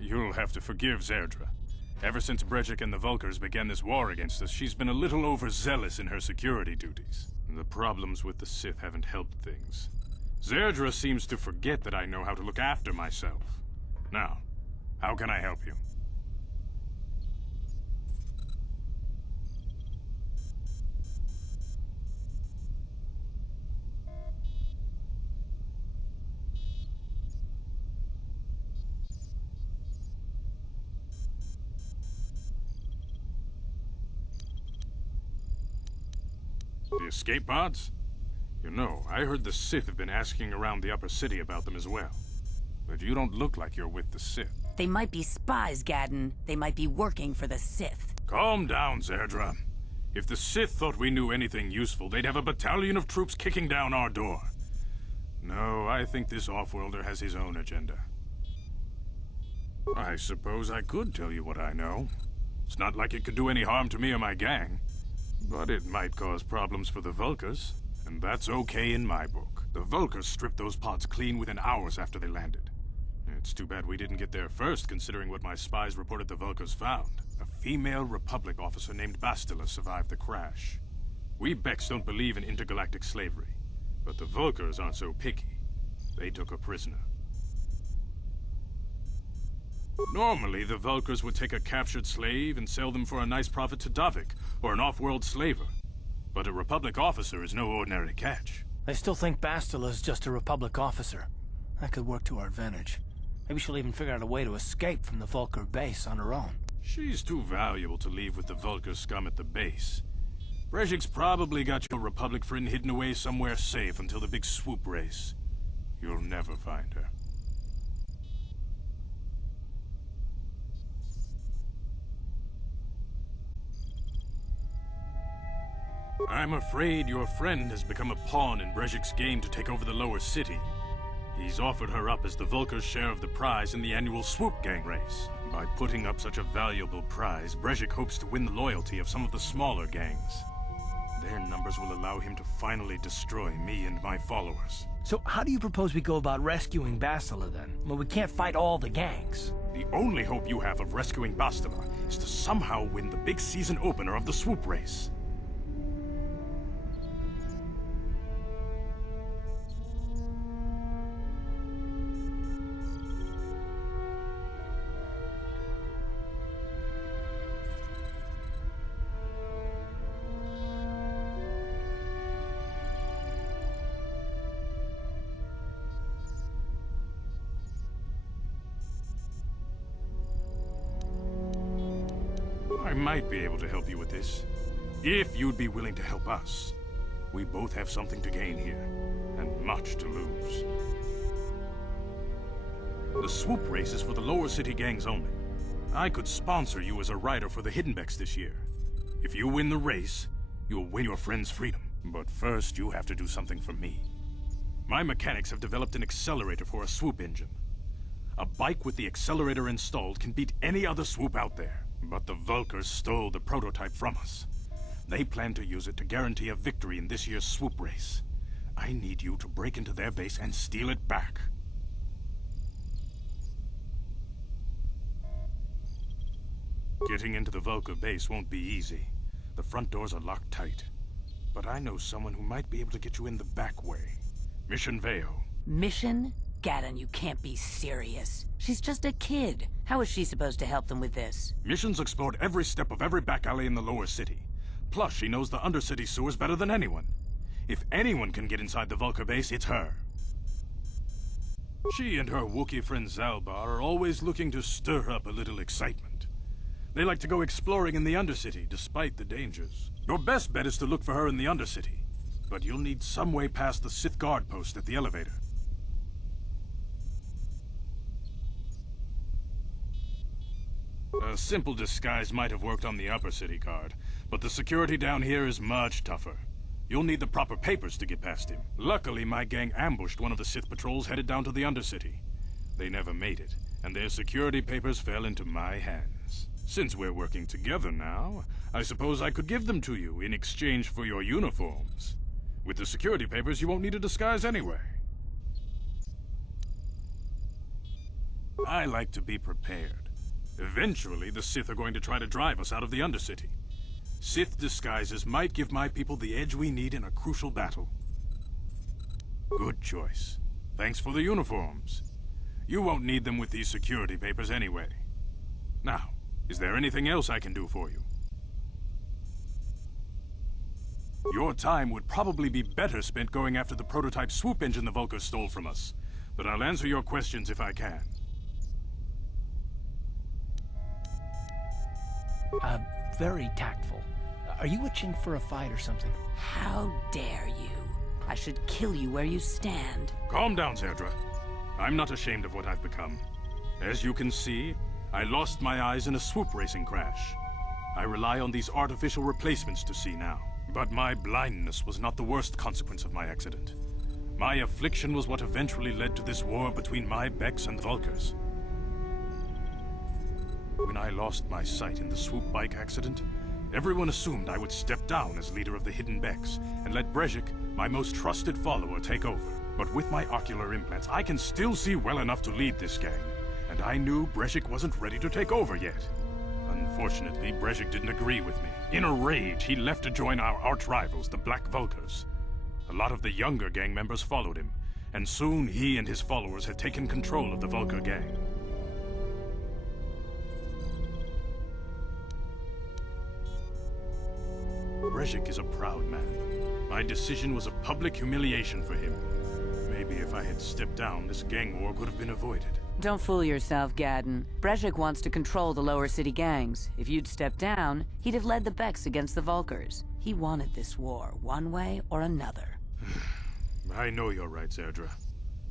You'll have to forgive Zerdra. Ever since Brejik and the Vulkars began this war against us, she's been a little overzealous in her security duties. The problems with the Sith haven't helped things. Zerdra seems to forget that I know how to look after myself. Now, how can I help you? The escape pods? You know, I heard the Sith have been asking around the upper city about them as well. But you don't look like you're with the Sith. They might be spies, Gadon. They might be working for the Sith. Calm down, Zerdra. If the Sith thought we knew anything useful, they'd have a battalion of troops kicking down our door. No, I think this off-worlder has his own agenda. I suppose I could tell you what I know. It's not like it could do any harm to me or my gang. But it might cause problems for the Vulkars, and that's okay in my book. The Vulkars stripped those pods clean within hours after they landed. It's too bad we didn't get there first, considering what my spies reported the Vulkars found. A female Republic officer named Bastila survived the crash. We Becks don't believe in intergalactic slavery, but the Vulkars aren't so picky. They took her prisoner. Normally, the Vulkars would take a captured slave and sell them for a nice profit to Davik, or an off-world slaver. But a Republic officer is no ordinary catch. I still think Bastila's just a Republic officer. That could work to our advantage. Maybe she'll even figure out a way to escape from the Vulkar base on her own. She's too valuable to leave with the Vulkar scum at the base. Brejik's probably got your Republic friend hidden away somewhere safe until the big swoop race. You'll never find her. I'm afraid your friend has become a pawn in Brejik's game to take over the lower city. He's offered her up as the Vulkar's share of the prize in the annual Swoop Gang race. By putting up such a valuable prize, Brejik hopes to win the loyalty of some of the smaller gangs. Their numbers will allow him to finally destroy me and my followers. So how do you propose we go about rescuing Bastila then? Well, we can't fight all the gangs. The only hope you have of rescuing Bastila is to somehow win the big season opener of the Swoop race. I might be able to help you with this. If you'd be willing to help us. We both have something to gain here, and much to lose. The swoop race is for the lower city gangs only. I could sponsor you as a rider for the Hiddenbecks this year. If you win the race, you'll win your friend's freedom. But first, you have to do something for me. My mechanics have developed an accelerator for a swoop engine. A bike with the accelerator installed can beat any other swoop out there. But the Vulkars stole the prototype from us. They plan to use it to guarantee a victory in this year's swoop race. I need you to break into their base and steal it back. Getting into the Vulkar base won't be easy. The front doors are locked tight. But I know someone who might be able to get you in the back way. Mission Veo. Mission? Gaddon, you can't be serious. She's just a kid. How is she supposed to help them with this? Mission's explored every step of every back alley in the lower city. Plus, she knows the undercity sewers better than anyone. If anyone can get inside the Vulkar base, it's her. She and her Wookiee friend Zalbar are always looking to stir up a little excitement. They like to go exploring in the Undercity, despite the dangers. Your best bet is to look for her in the Undercity. But you'll need some way past the Sith guard post at the elevator. A simple disguise might have worked on the upper city guard, but the security down here is much tougher. You'll need the proper papers to get past him. Luckily, my gang ambushed one of the Sith patrols headed down to the Undercity. They never made it, and their security papers fell into my hands. Since we're working together now, I suppose I could give them to you in exchange for your uniforms. With the security papers, you won't need a disguise anyway. I like to be prepared. Eventually, the Sith are going to try to drive us out of the Undercity. Sith disguises might give my people the edge we need in a crucial battle. Good choice. Thanks for the uniforms. You won't need them with these security papers anyway. Now, is there anything else I can do for you? Your time would probably be better spent going after the prototype swoop engine the Vulkars stole from us. But I'll answer your questions if I can. Very tactful. Are you itching for a fight or something? How dare you? I should kill you where you stand. Calm down, Zerdra. I'm not ashamed of what I've become. As you can see, I lost my eyes in a swoop racing crash. I rely on these artificial replacements to see now. But my blindness was not the worst consequence of my accident. My affliction was what eventually led to this war between my Becks and Vulkars. When I lost my sight in the swoop bike accident, everyone assumed I would step down as leader of the Hidden Becks and let Brejik, my most trusted follower, take over. But with my ocular implants, I can still see well enough to lead this gang, and I knew Brejik wasn't ready to take over yet. Unfortunately, Brejik didn't agree with me. In a rage, he left to join our arch-rivals, the Black Vulkars. A lot of the younger gang members followed him, and soon he and his followers had taken control of the Vulkar gang. Brejik is a proud man. My decision was a public humiliation for him. Maybe if I had stepped down, this gang war could have been avoided. Don't fool yourself, Gaddon. Brejik wants to control the lower city gangs. If you'd stepped down, he'd have led the Becks against the Vulkars. He wanted this war, one way or another. I know you're right, Zerdra.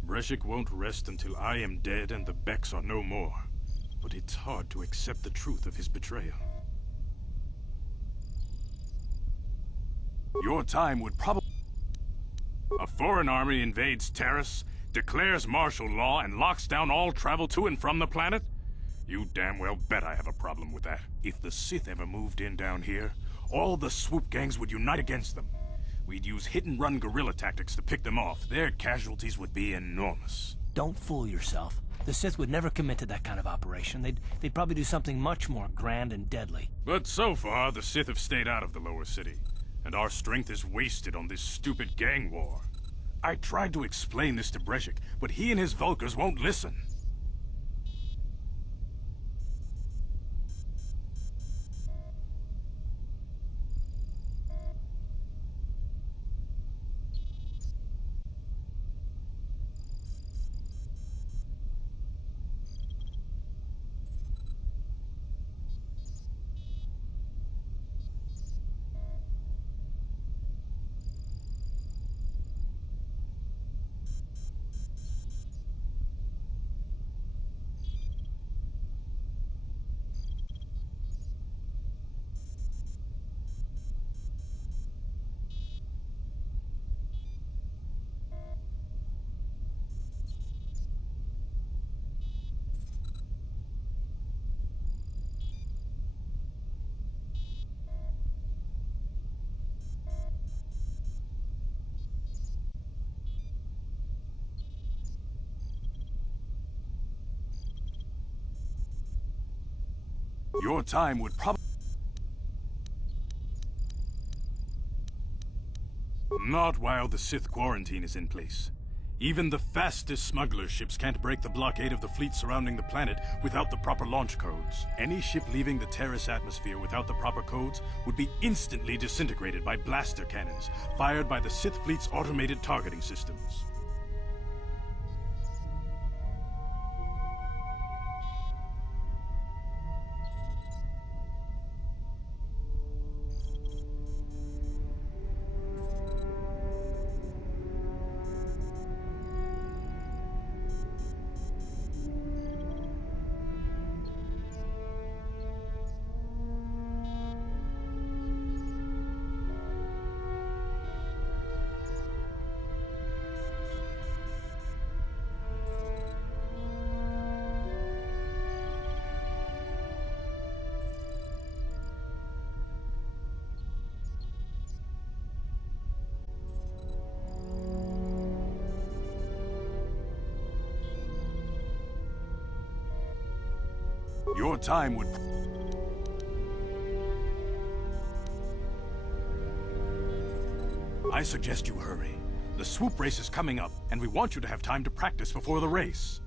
Brejik won't rest until I am dead and the Becks are no more. But it's hard to accept the truth of his betrayal. Your time would probably... A foreign army invades Taris, declares martial law, and locks down all travel to and from the planet? You damn well bet I have a problem with that. If the Sith ever moved in down here, all the swoop gangs would unite against them. We'd use hit-and-run guerrilla tactics to pick them off. Their casualties would be enormous. Don't fool yourself. The Sith would never commit to that kind of operation. They'd probably do something much more grand and deadly. But so far, the Sith have stayed out of the lower city, and our strength is wasted on this stupid gang war. I tried to explain this to Brejik, but he and his Vulkars won't listen. Your time would probably... Not while the Sith quarantine is in place. Even the fastest smuggler ships can't break the blockade of the fleet surrounding the planet without the proper launch codes. Any ship leaving the Terrace atmosphere without the proper codes would be instantly disintegrated by blaster cannons, fired by the Sith fleet's automated targeting systems. Your time would... I suggest you hurry. The swoop race is coming up, and we want you to have time to practice before the race.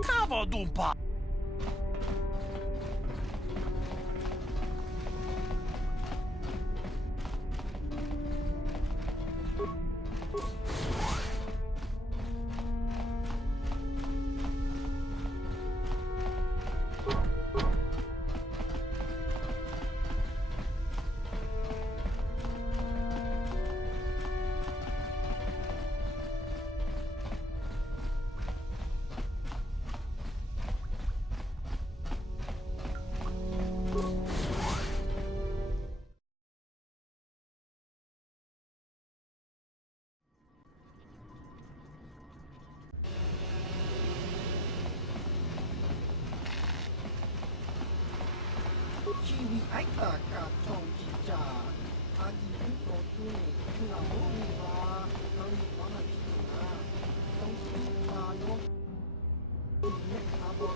Cavo d'un pa! Chiwi aita ka tong chicha. Agi yuko tune kuna mohi wa kami wana chicha. Tong chicha no. Nek abo.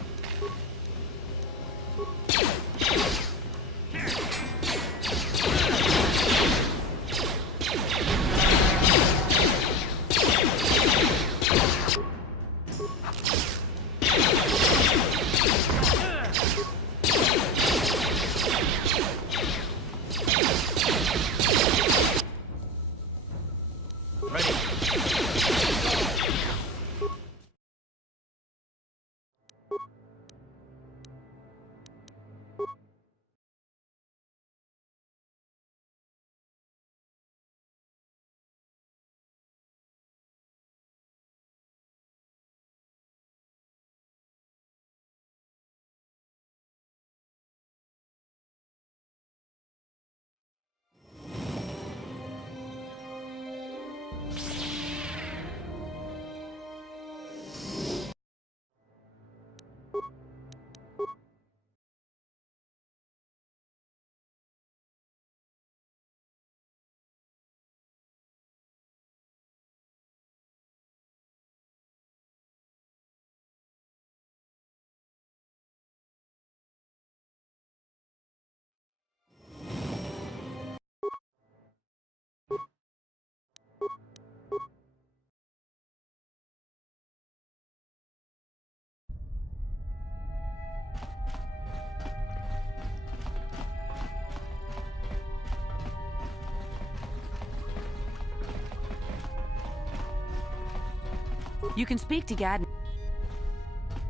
You can speak to Gaddon.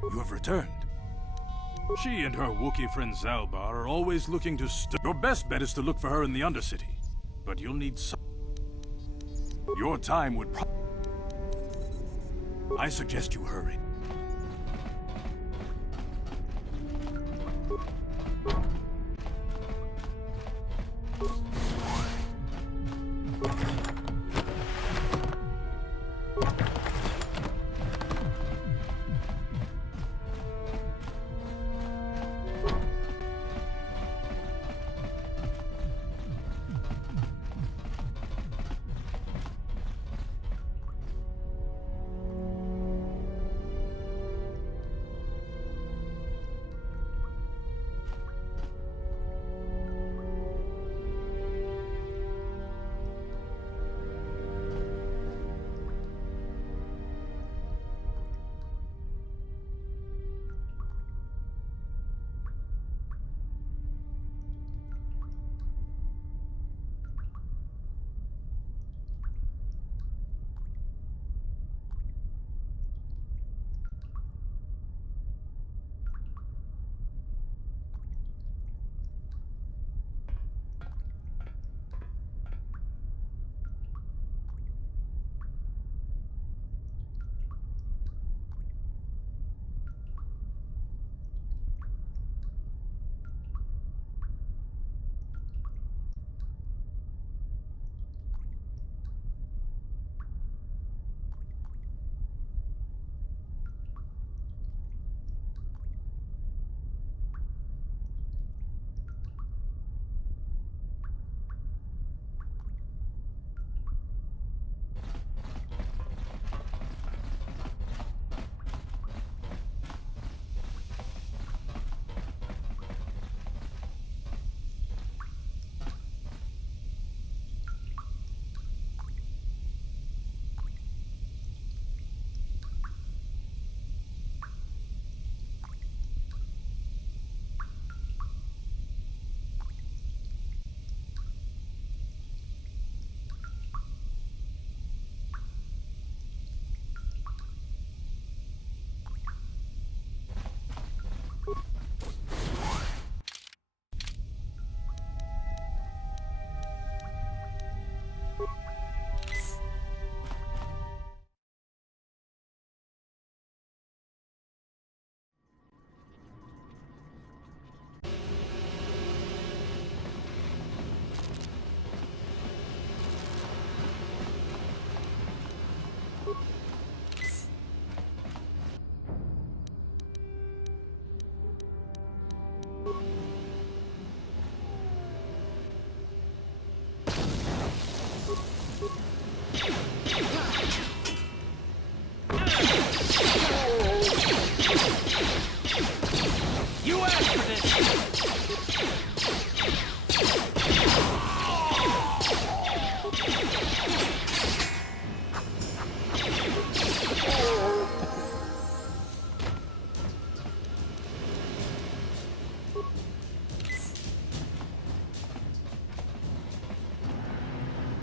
You have returned. She and her Wookiee friend Zalbar are always looking to Your best bet is to look for her in the Undercity. But you'll need some... Your time would I suggest you hurry.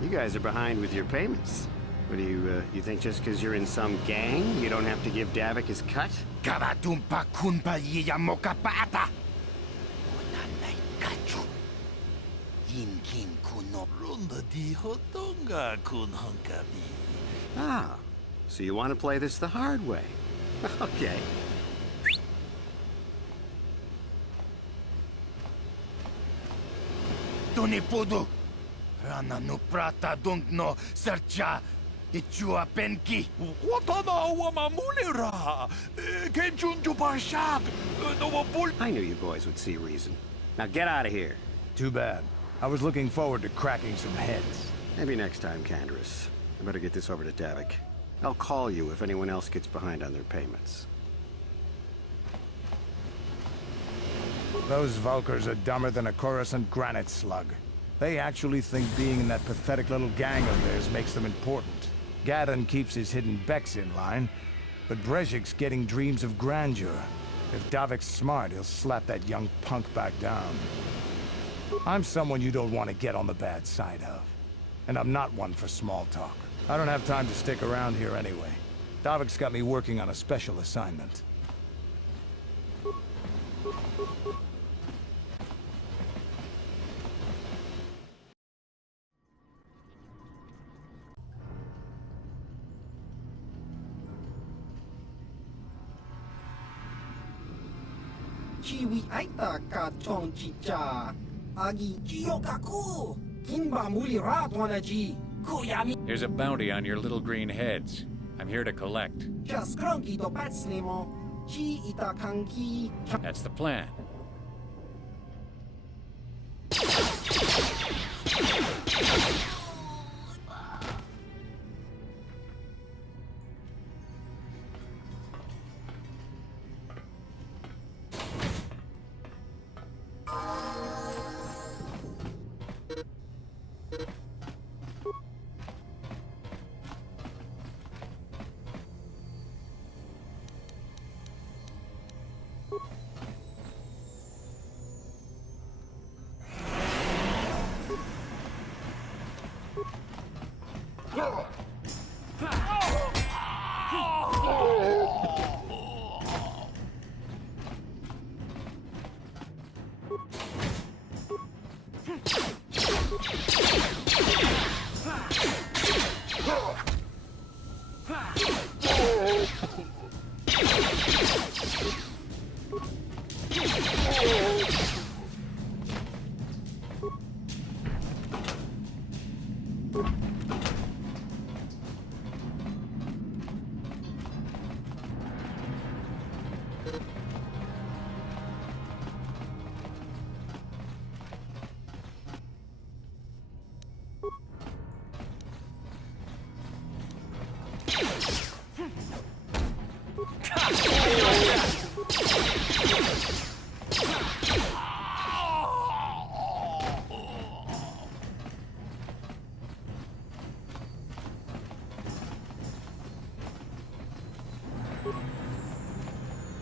You guys are behind with your payments. What do you think just because you're in some gang, you don't have to give Davik his cut? Karatumpa kunpa yiyamokapata! Onanay kachu. Yinkin kuno. Runda di hotonga kun hunkabi. Ah, so you want to play this the hard way. Okay. Tunipudu! Rana no prata dungno sercha ichua penki. Watana wamamulira. Kenjunju barshak. No bull. I knew you boys would see reason. Now get out of here. Too bad. I was looking forward to cracking some heads. Maybe next time, Canderous. I better get this over to Davik. I'll call you if anyone else gets behind on their payments. Those Vulkars are dumber than a Coruscant granite slug. They actually think being in that pathetic little gang of theirs makes them important. Gaddon keeps his hidden Becks in line, but Brejik's getting dreams of grandeur. If Davik's smart, he'll slap that young punk back down. I'm someone you don't want to get on the bad side of. And I'm not one for small talk. I don't have time to stick around here anyway. Davik's got me working on a special assignment. Chiwi aita ka chong chicha. Agi kiyokaku. Kinba muli ratwanaji. Kuyami. There's a bounty on your little green heads. I'm here to collect. Jaskrunki do patsnemo. Chi ita kanki. That's the plan.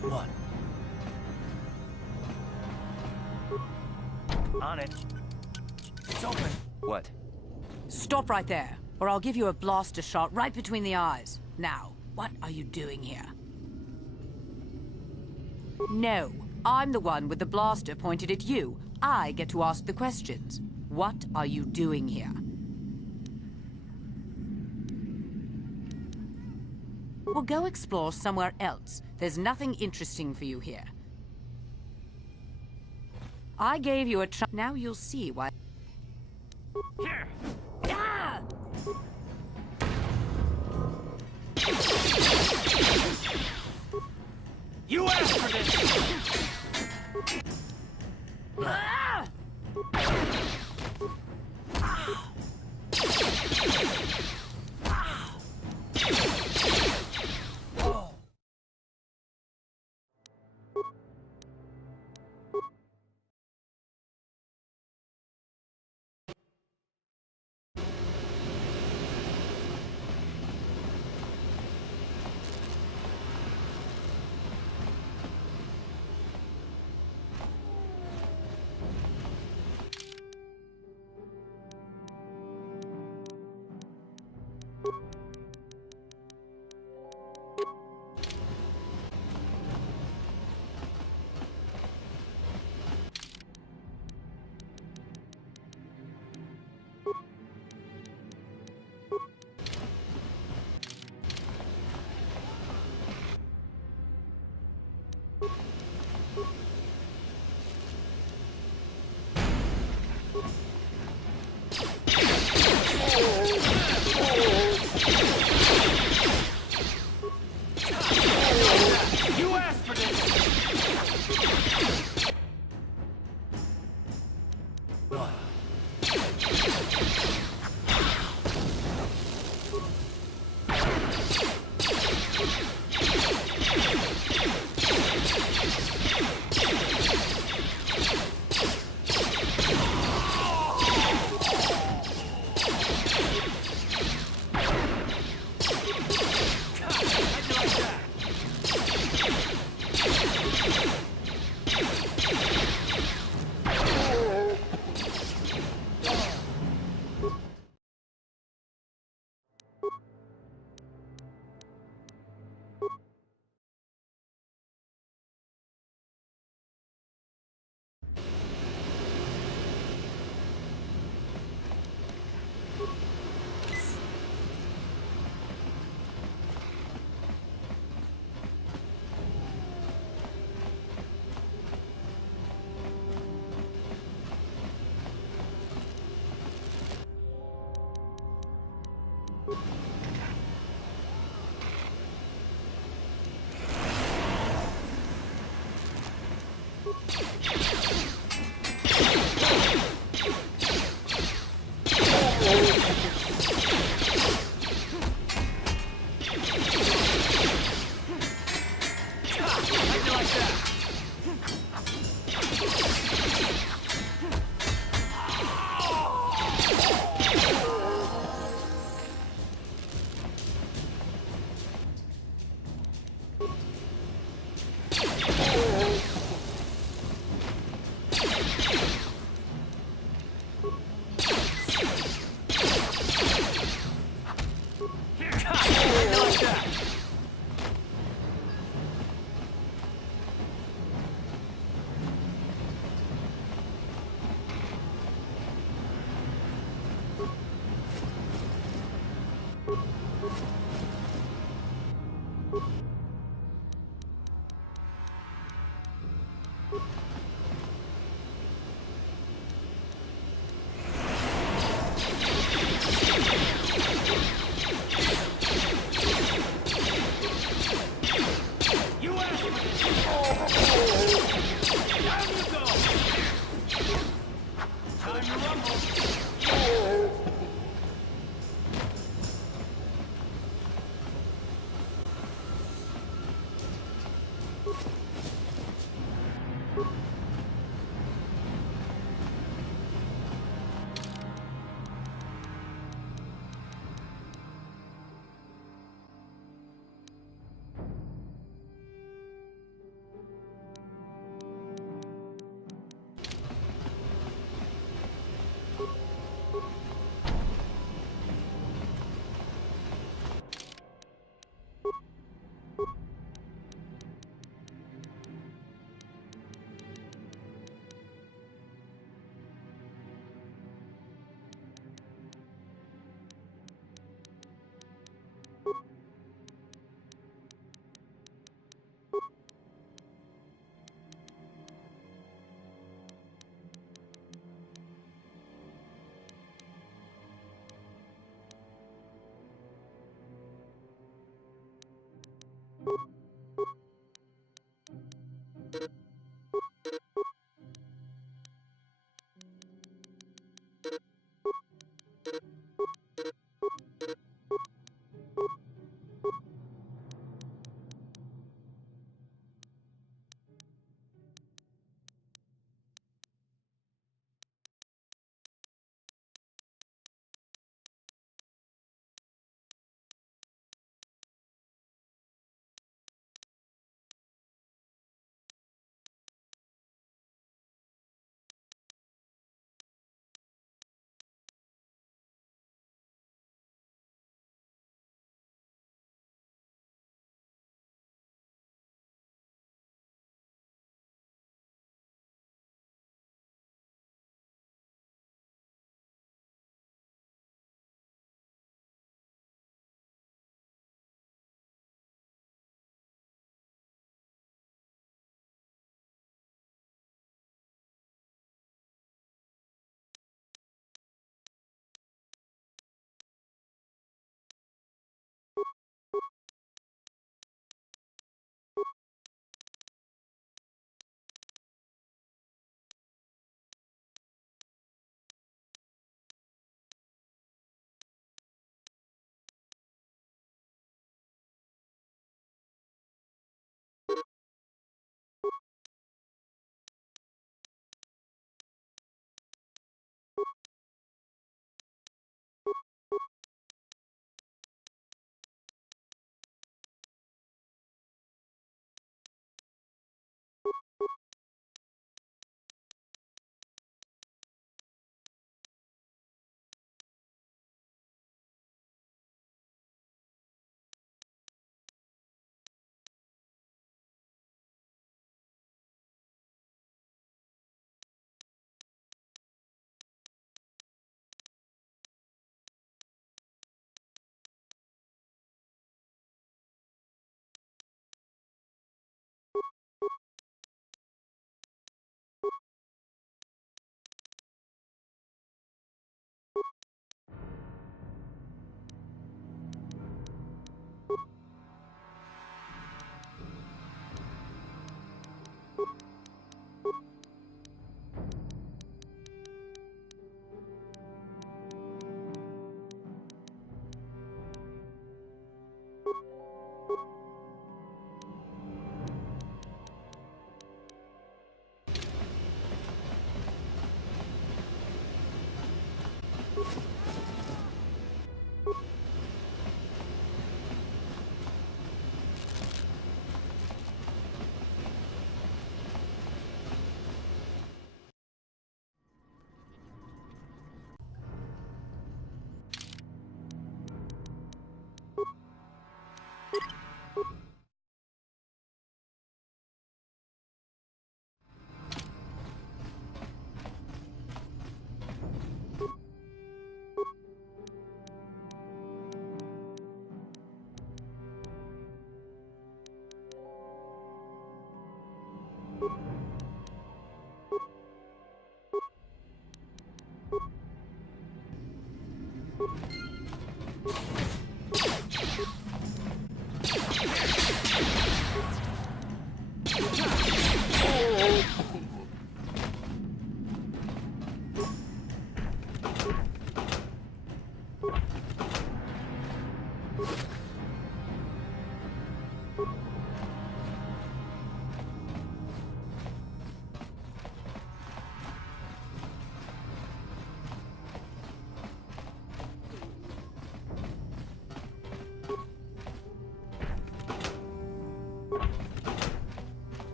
What? On it. It's open. What? Stop right there, or I'll give you a blaster shot right between the eyes. Now, what are you doing here? No, I'm the one with the blaster pointed at you. I get to ask the questions. What are you doing here? Well, go explore somewhere else. There's nothing interesting for you here. I gave you a chance. Now you'll see why. Ah! You asked for this! Ah! You asked for this! What?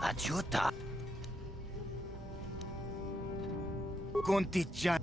Ajuta. Contigian.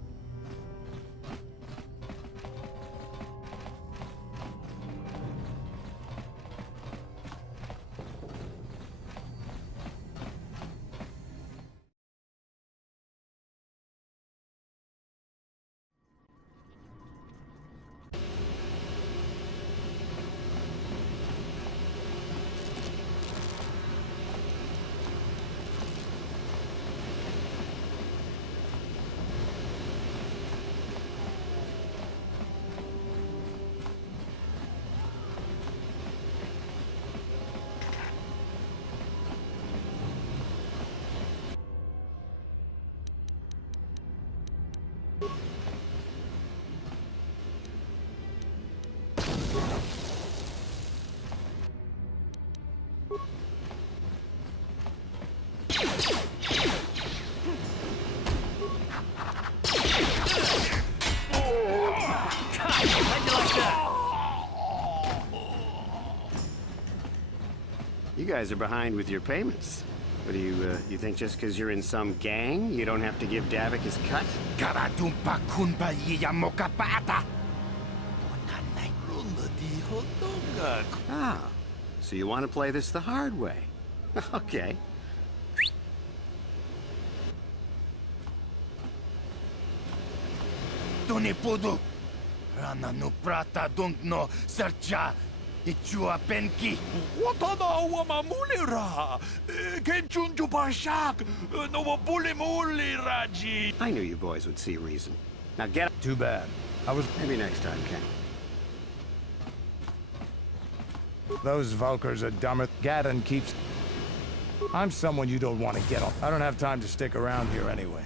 You guys are behind with your payments. What do you think just because you're in some gang, you don't have to give Davik his cut? Karatumpa kunba yiyamokapata. Ah, so you want to play this the hard way. Okay. Tuni pudu. Rana no prata dungno sercha. Ichua penki. Watana wamamulira. Kenchunju bashak. No muli raji. I knew you boys would see reason. Now get up. Too bad. Maybe next time, Ken. Those Vulkars are dumber. Gaddon keeps... I'm someone you don't want to get on. I don't have time to stick around here anyway.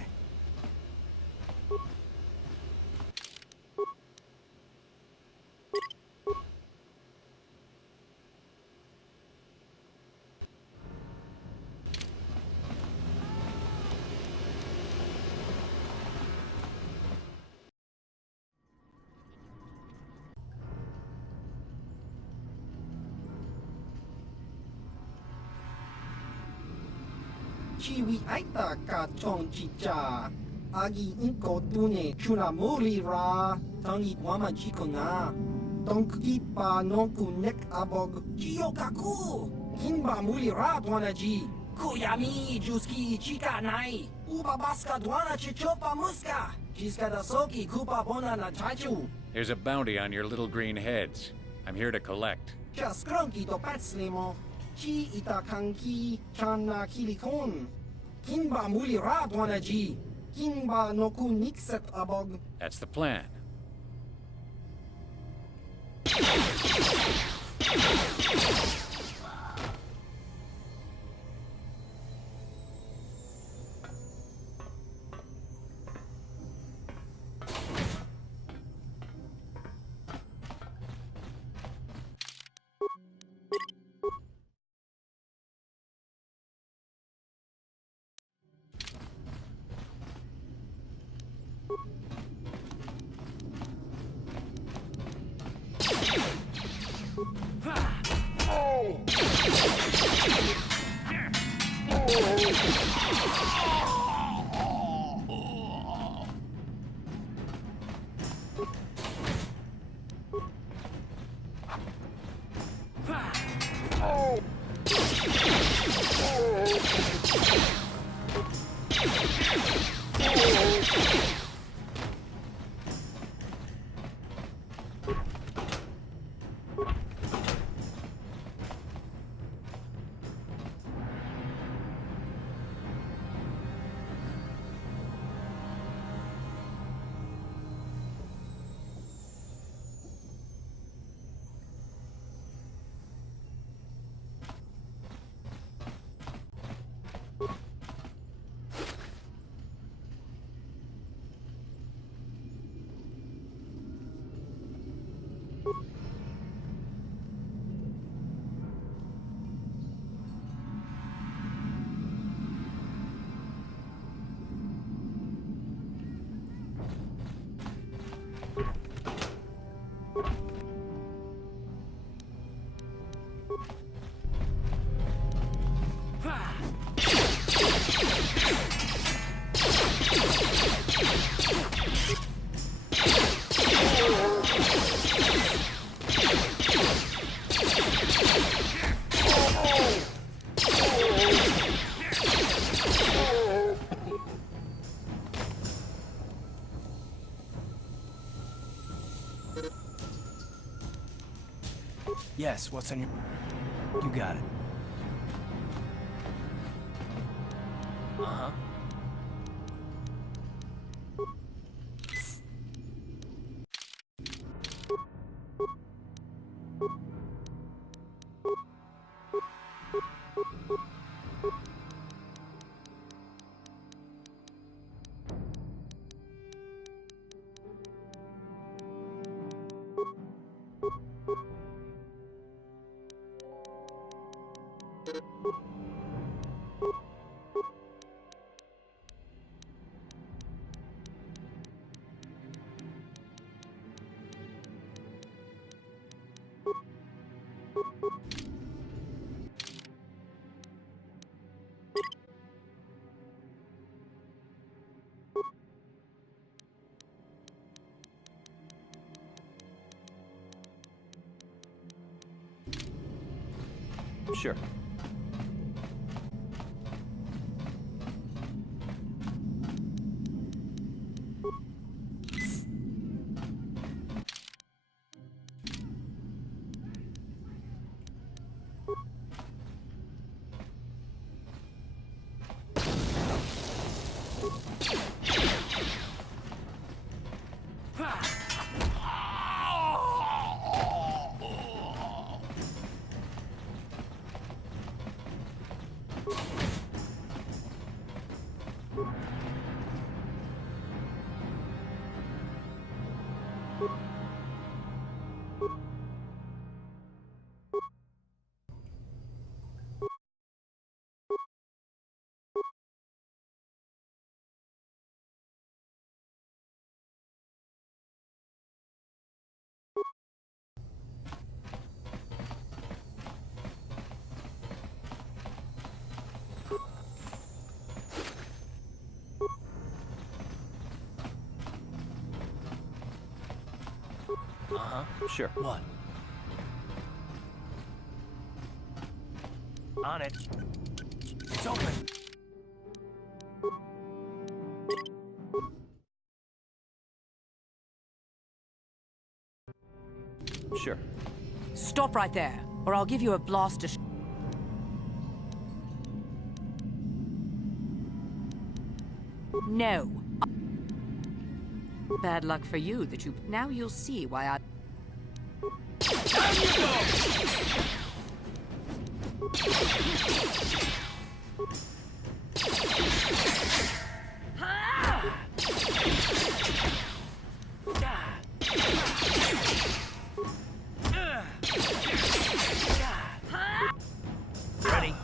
Chiwi aita ka chong chicha. Agi inko tune chuna muri ra. Tangi wama jiko na. Donki pa nonku nek abog. Jiyokaku. Kinba muri ra dwana ji. Kuyami juski chika nai. Uba baska dwana chichopa muska. Jiska da soki kupa bona na chachu. There's a bounty on your little green heads. I'm here to collect. Just cronky to patslimo. Chi itakanki chana kilikon. Kinba muli ra dwana ji. Kinba noku nikset abog. That's the plan. Yes, what's on your... You got it. Uh-huh. Sure. Uh-huh. Sure. What? On it. It's open. Sure. Stop right there, or I'll give you a blaster. No. Bad luck for you that you... Now you'll see why I... Down you go! Ready?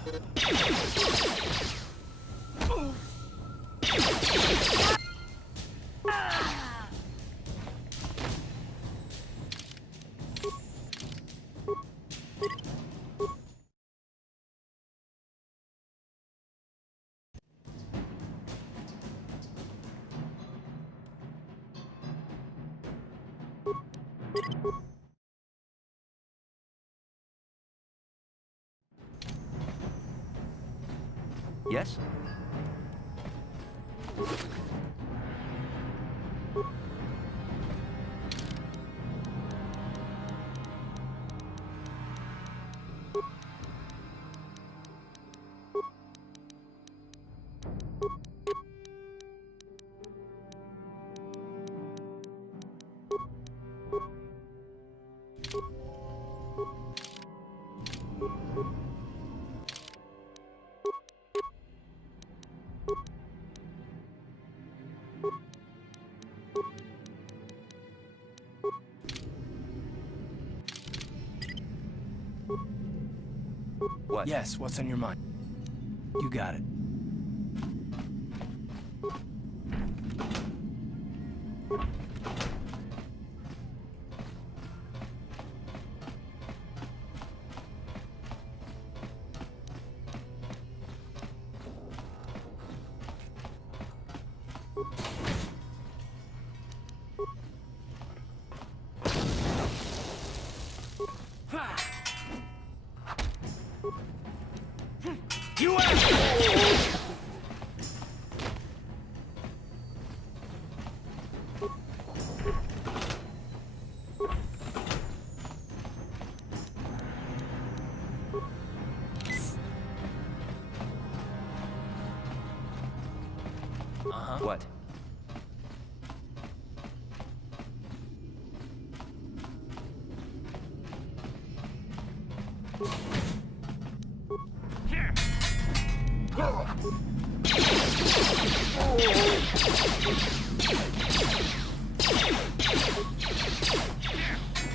Yes? What? Yes, what's on your mind? You got it. You What?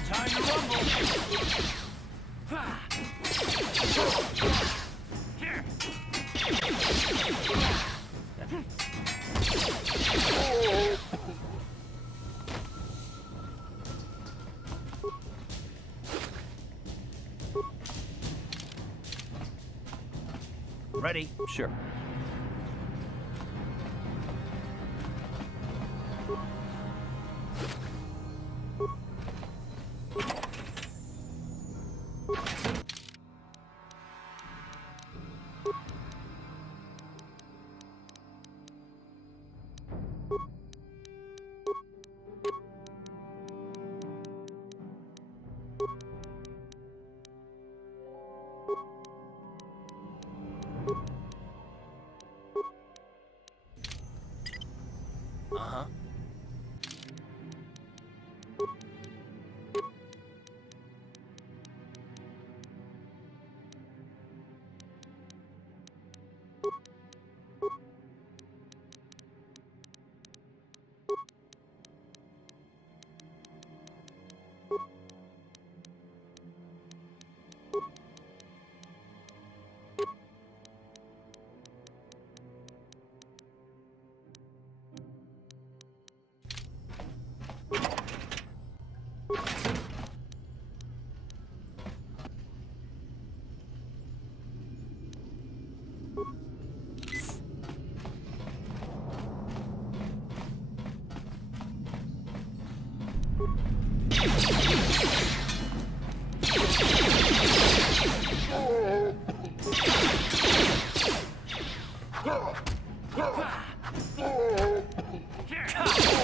Time to rumble. Ready? Sure. Uh-huh.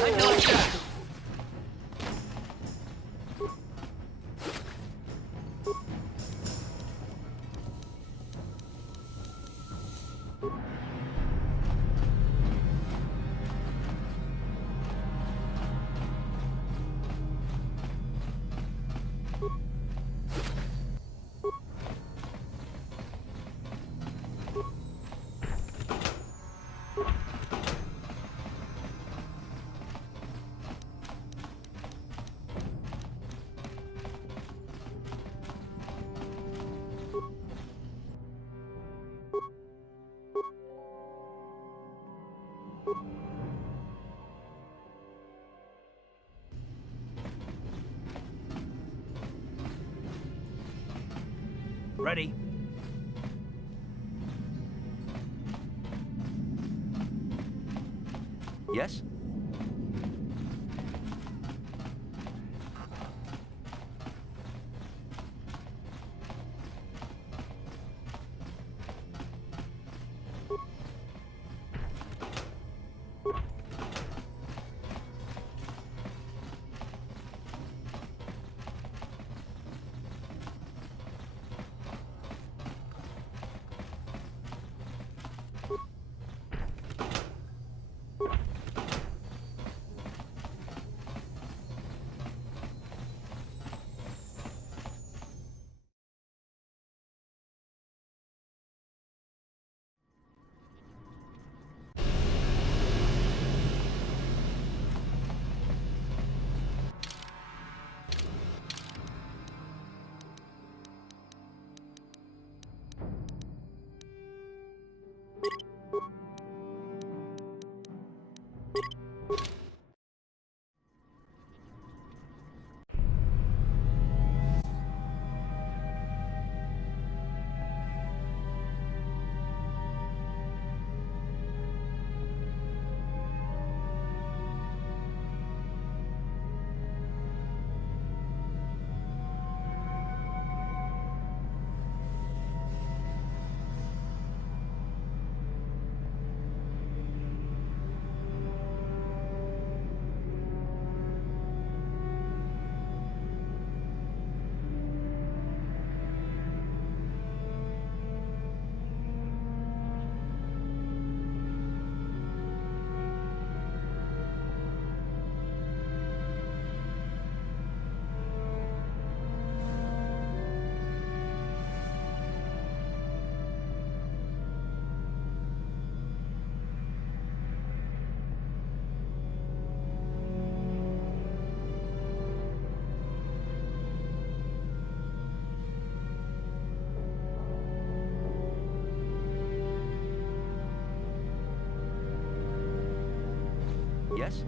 I know that. Ready? Yes? Yes?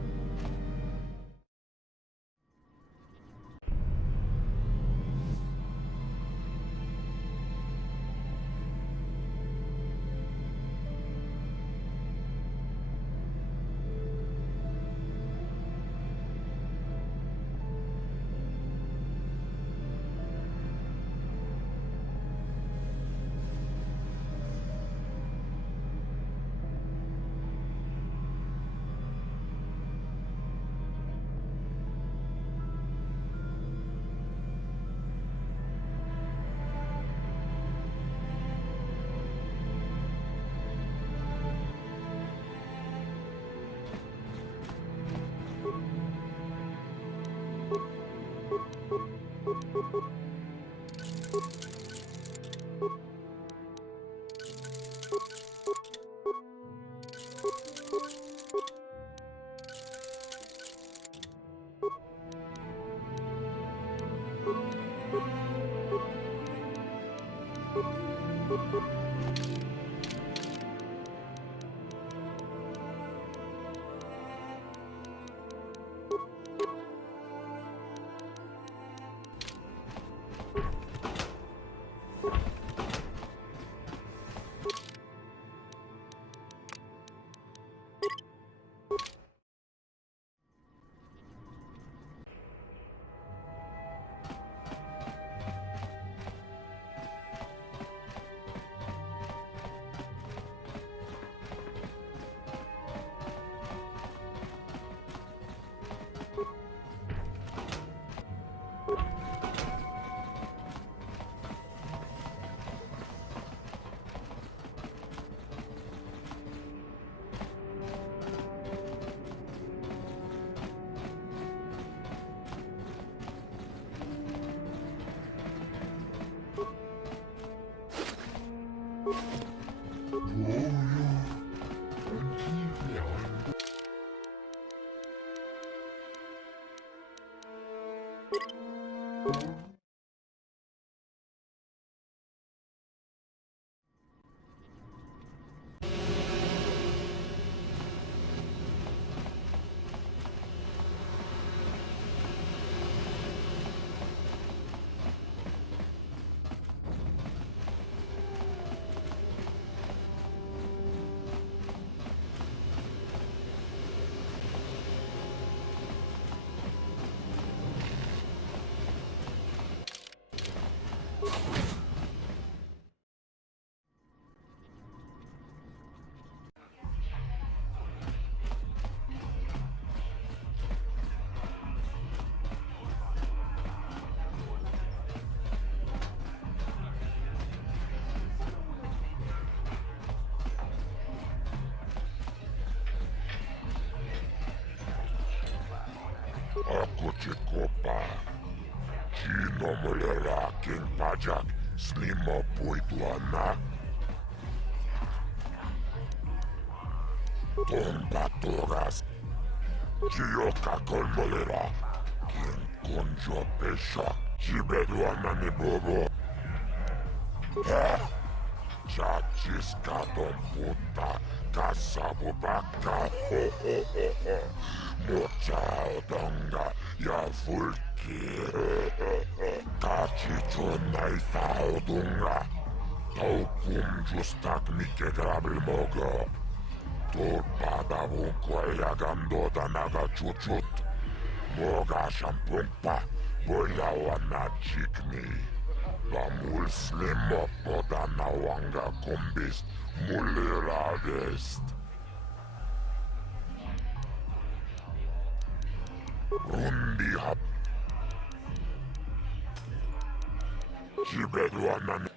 Ako ci kopa. Chino mulera king pajak slimo puituana. Tomba toras. Chioka kol mulera. King konjo pesha. Chibeduana ni bobo. Sacisca don puta, kasabubaka, ho ho ho ho. Mochao donga, ja vulki, kachichonai faudunga. Taukum justak mike grabil mogo. Tulpada vunko elägandota naga chuchut. Moga shampumpa, voyawana chikni. La muslimo podana wanga kumbist, muliradest. Rundi hap. Chibeduanan.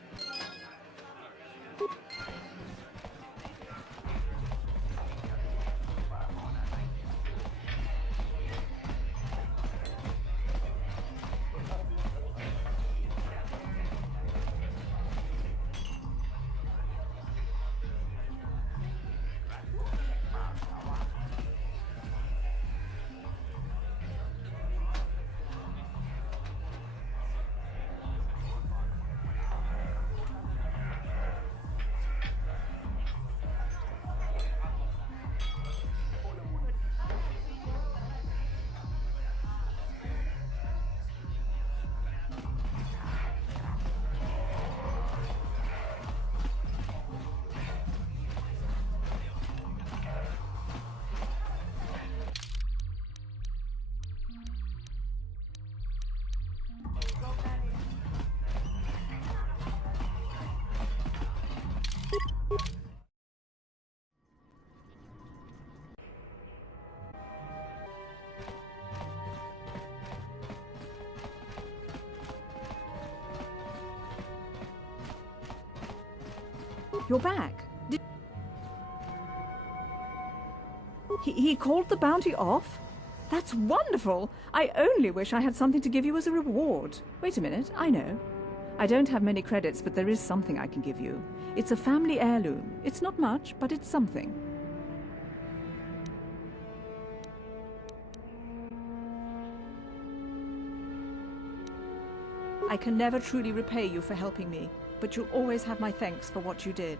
You're back. He called the bounty off? That's wonderful! I only wish I had something to give you as a reward. Wait a minute, I know. I don't have many credits, but there is something I can give you. It's a family heirloom. It's not much, but it's something. I can never truly repay you for helping me, but you'll always have my thanks for what you did.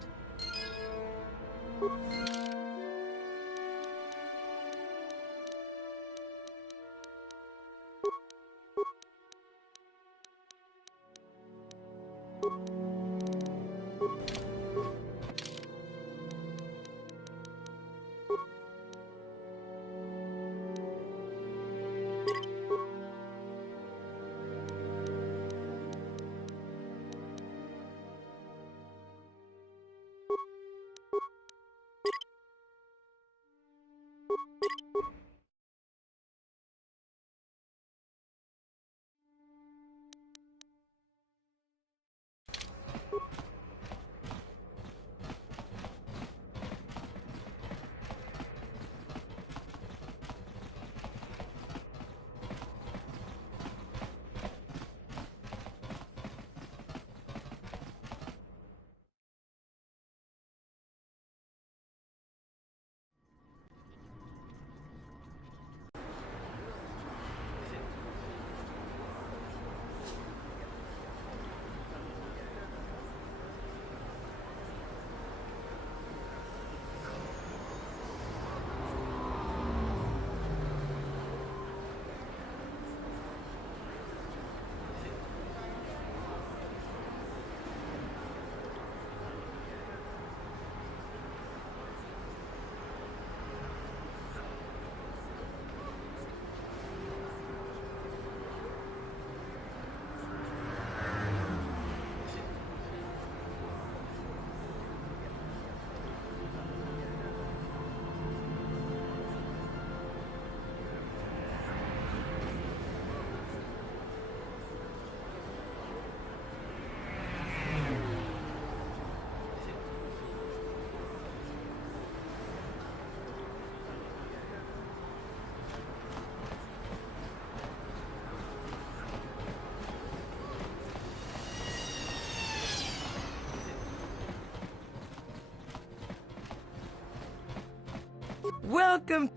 Welcome.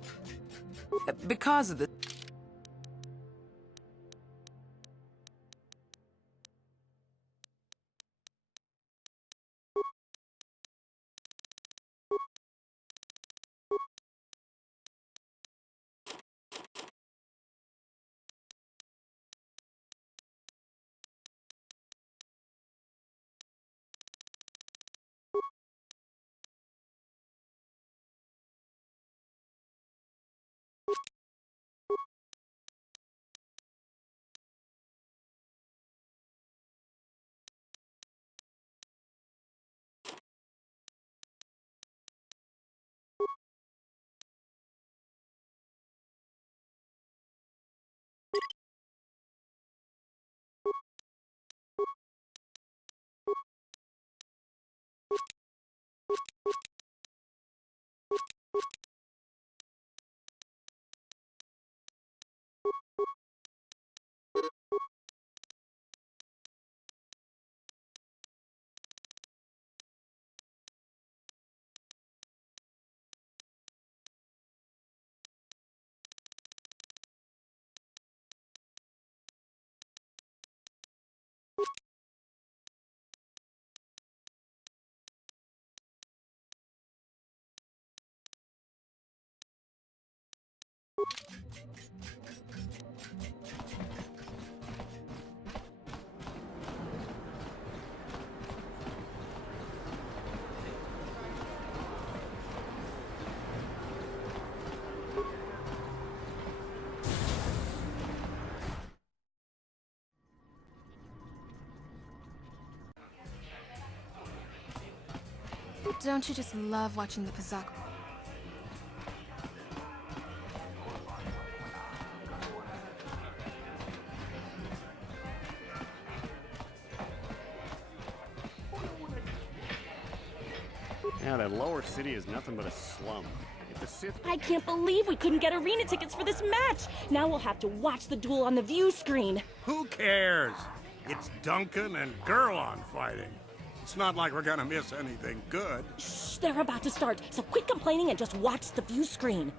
Because of the Don't you just love watching the Pazak? Yeah, that lower city is nothing but a slum. If the Sith... I can't believe we couldn't get arena tickets for this match. Now we'll have to watch the duel on the view screen. Who cares? It's Duncan and Gurlon fighting. It's not like we're gonna miss anything good. Shh, they're about to start, so quit complaining and just watch the view screen.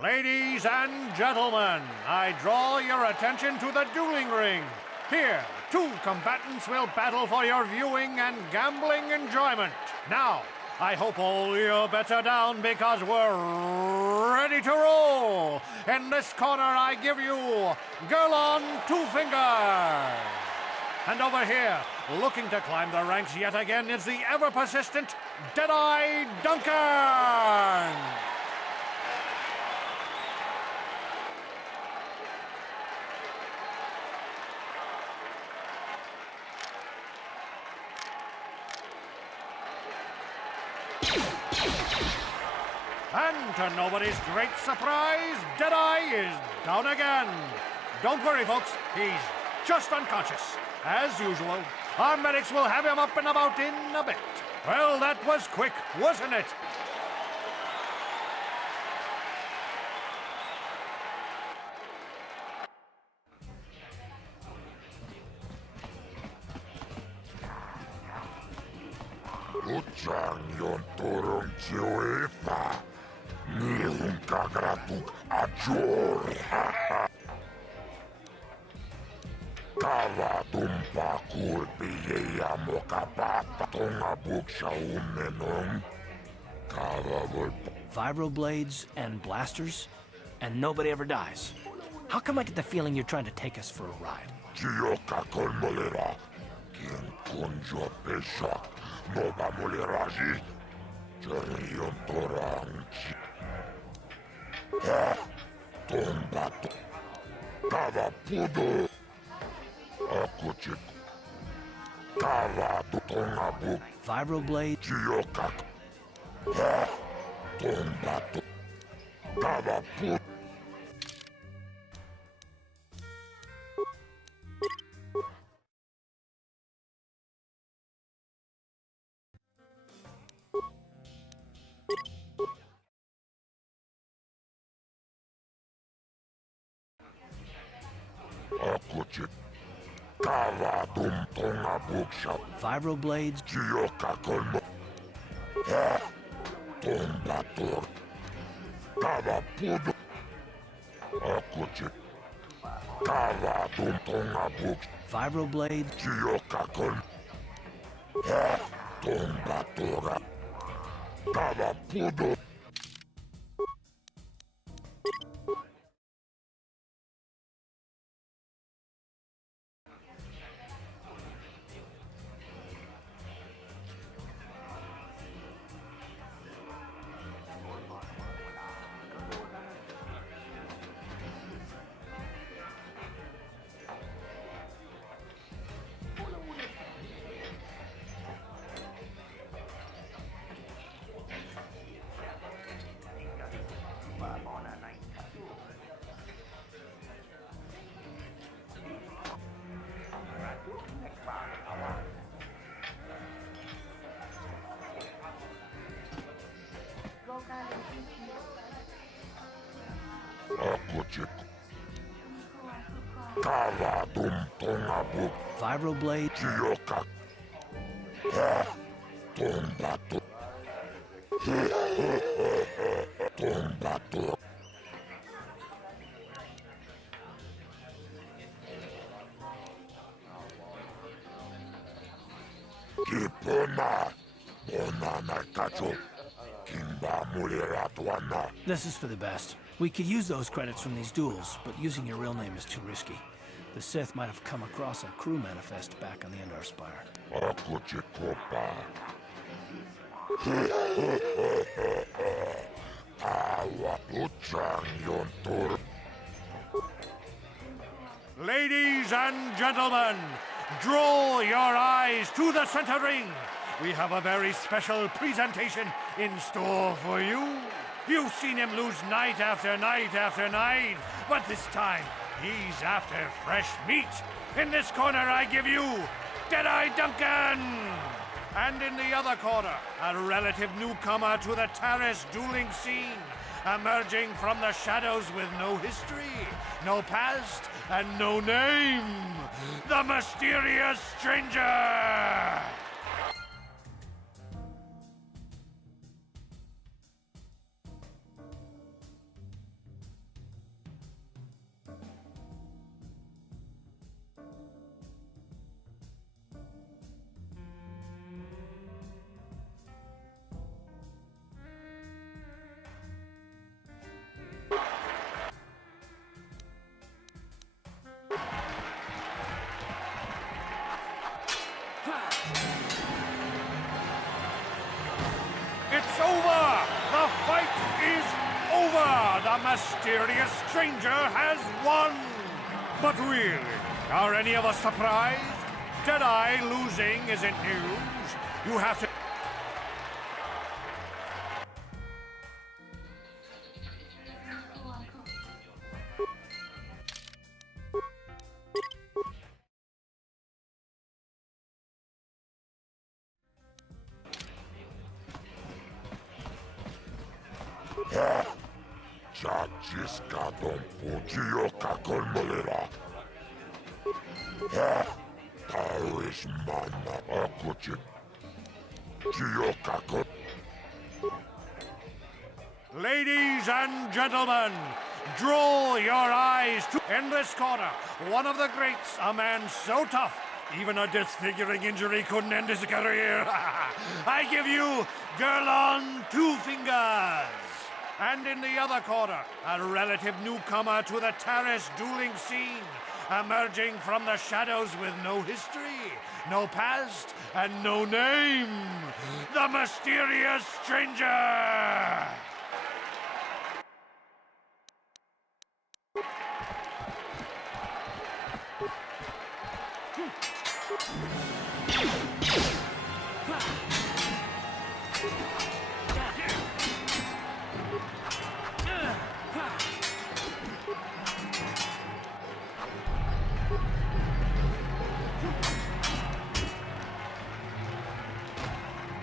Ladies and gentlemen, I draw your attention to the dueling ring. Here, two combatants will battle for your viewing and gambling enjoyment. Now, I hope all your bets are down because we're ready to roll. In this corner, I give you Gurlon Two Finger. And over here, looking to climb the ranks yet again, is the ever-persistent Deadeye Duncan! And to nobody's great surprise, Deadeye is down again. Don't worry, folks, he's just unconscious. As usual, our medics will have him up and about in a bit. Well, that was quick, wasn't it? Uchang yon turun ciuefa. Nihun kagratuk ajur. Kava tumpa kulpi ja mokapata tonga buksha unnenon. Kava volpa. Vibroblades and blasters, and nobody ever dies. How come I get the feeling you're trying to take us for a ride? Kioka kolmolera. Kien kunjo pesha. Nova moleraji. Jarion toranchi. Ha! Tombato. Kava pudo. Akuchik. Kava tonga buk. Vibroblade. Kioka. Ha! Tombato. Kava pudo. Akuchik. Kava tonga buksha. Vibroblades. Kioka kolmo. Ha! Tombato. Kava pudo. Akuchik. Kava tonga buksha. Vibroblades. Kioka kolmo. Ha! Tombato. Kava pudo. Akuchik. Kava tonga buk. Vibroblade. Kioka. Ha! Tombato. Tombato. Kipona. Bonana kacho. Kimba mulera tuana. This is for the best. We could use those credits from these duels, but using your real name is too risky. The Sith might have come across a crew manifest back on the Endar Spire. Ladies and gentlemen, draw your eyes to the center ring. We have a very special presentation in store for you. You've seen him lose night after night after night, but this time he's after fresh meat. In this corner, I give you Deadeye Duncan. And in the other corner, a relative newcomer to the Taris dueling scene, emerging from the shadows with no history, no past, and no name, the mysterious stranger! It's over! The fight is over! The mysterious stranger has won! But really, are any of us surprised? Deadeye losing isn't news. You have to... Chachiska don pujio kakolmolera. Taris mana akuchit. Gio kakol. Ladies and gentlemen, draw your eyes to... In this corner, one of the greats, a man so tough, even a disfiguring injury couldn't end his career. I give you Gerlon Two Fingers. And in the other corner, a relative newcomer to the Taris dueling scene, emerging from the shadows with no history, no past, and no name, the mysterious stranger!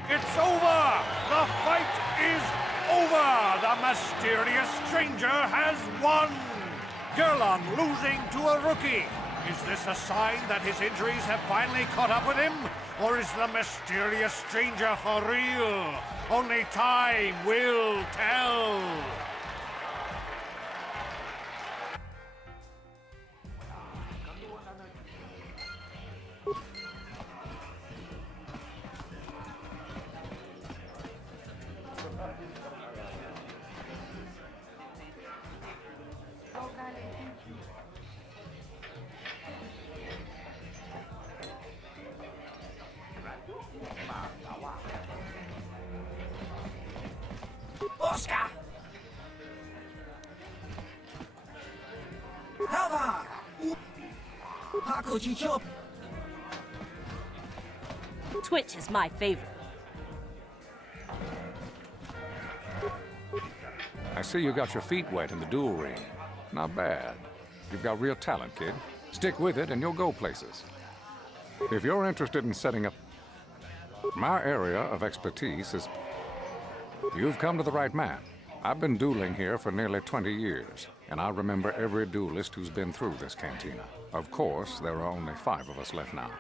It's over! The fight is over! The mysterious stranger has won! Gerlon losing to a rookie. Is this a sign that his injuries have finally caught up with him? Or is the mysterious stranger for real? Only time will tell! Oscar! Hava! Hakuji Chop! Twitch is my favorite. I see you got your feet wet in the duel ring. Not bad. You've got real talent, kid. Stick with it and you'll go places. If you're interested in setting up... My area of expertise is... You've come to the right man. I've been dueling here for nearly 20 years, and I remember every duelist who's been through this cantina. Of course, there are only 5 of us left now.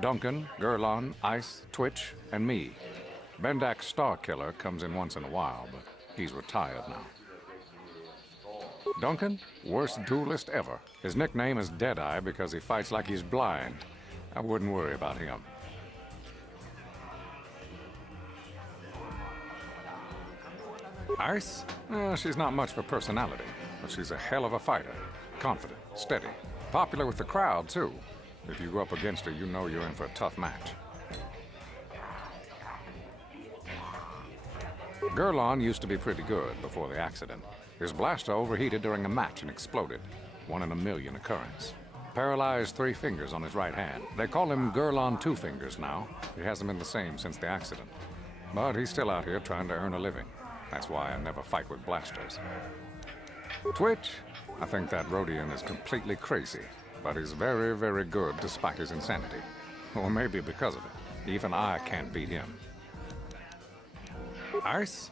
Duncan, Gerlon, Ice, Twitch, and me. Bendak Starkiller comes in once in a while, but he's retired now. Duncan, worst duelist ever. His nickname is Deadeye because he fights like he's blind. I wouldn't worry about him. Ice? She's not much for personality. but she's a hell of a fighter. Confident, steady, popular with the crowd, too. If you go up against her, you know you're in for a tough match. Gurlon used to be pretty good before the accident. His blaster overheated during a match and exploded. 1 in a million occurrence. Paralyzed 3 fingers on his right hand. They call him Gurlon Two Fingers now. He hasn't been the same since the accident. But he's still out here trying to earn a living. That's why I never fight with blasters. Twitch? I think that Rodian is completely crazy, but he's very, very good despite his insanity. Or maybe because of it. Even I can't beat him. Ice?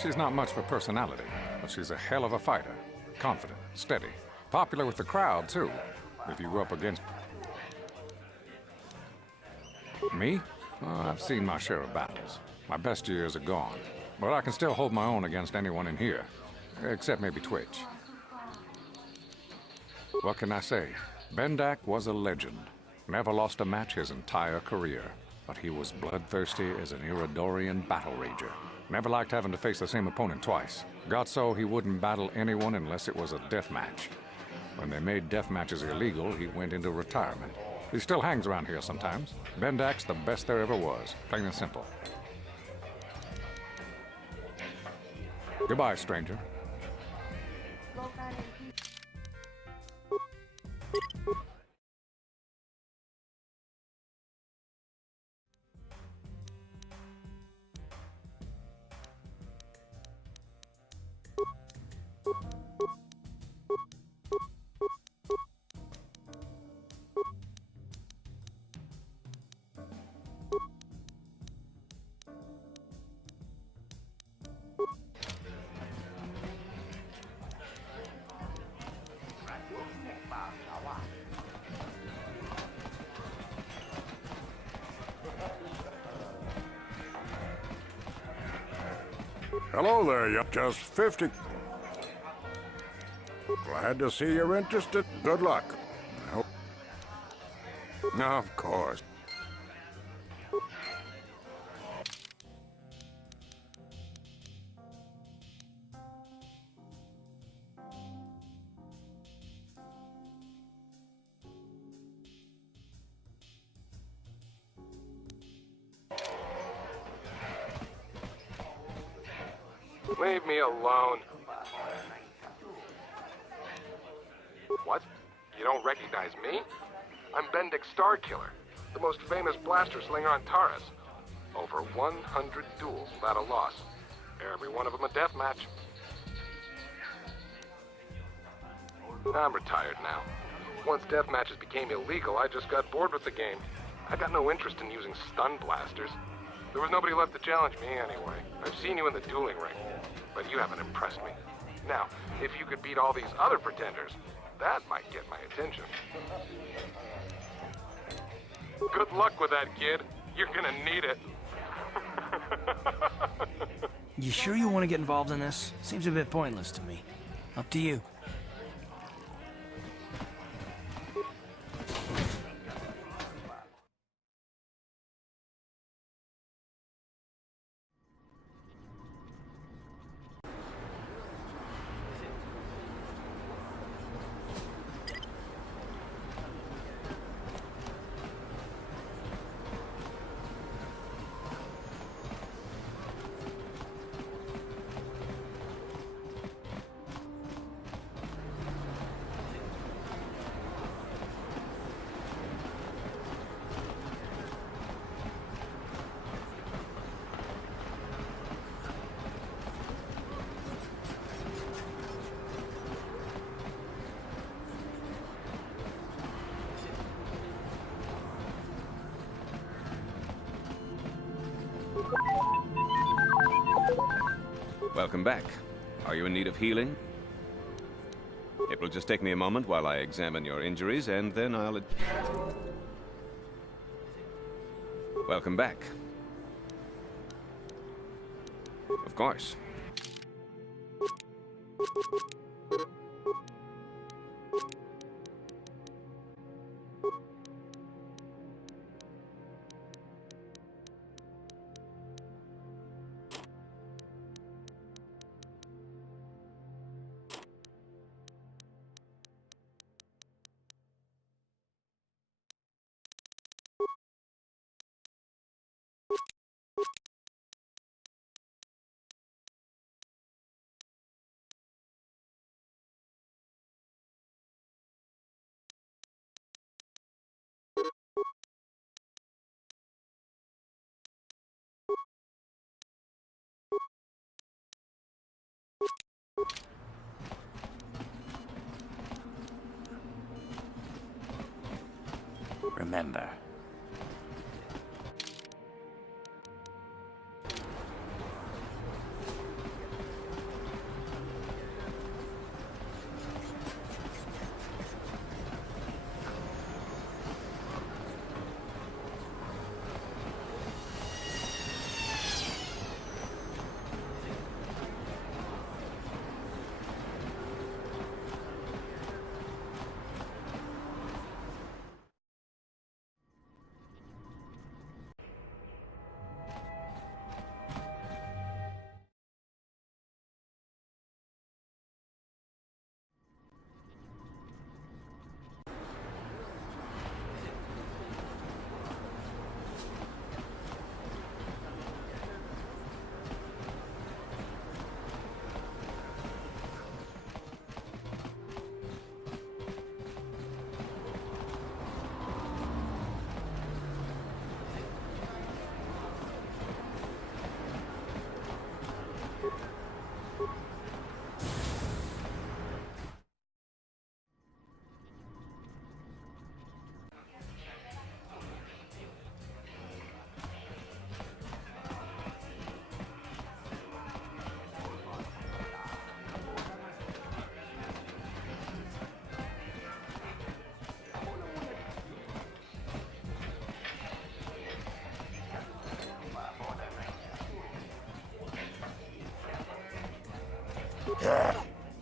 She's not much for personality, but she's a hell of a fighter. Confident, steady, popular with the crowd, too. If you go up against... Me? I've seen my share of battles. My best years are gone, but I can still hold my own against anyone in here, except maybe Twitch. What can I say? Bendak was a legend. Never lost a match his entire career, but he was bloodthirsty as an Iridorian battle rager. Never liked having to face the same opponent twice. Got so he wouldn't battle anyone unless it was a death match. When they made death matches illegal, he went into retirement. He still hangs around here sometimes. Bendak's the best there ever was, plain and simple. Goodbye, stranger. Hello there, you just 50. Glad to see you're interested. Good luck. Of course. Leave me alone. What? You don't recognize me? I'm Bendik Starkiller, the most famous blaster slinger on Taurus. Over 100 duels without a loss. Every one of them a death match. I'm retired now. Once death matches became illegal, I just got bored with the game. I got no interest in using stun blasters. There was nobody left to challenge me anyway. I've seen you in the dueling ring, but you haven't impressed me. Now, if you could beat all these other pretenders, that might get my attention. Good luck with that, kid. You're gonna need it. You sure you want to get involved in this? Seems a bit pointless to me. Up to you. Welcome back. Are you in need of healing? It will just take me a moment while I examine your injuries, and then I'll... Welcome back. Of course. Remember.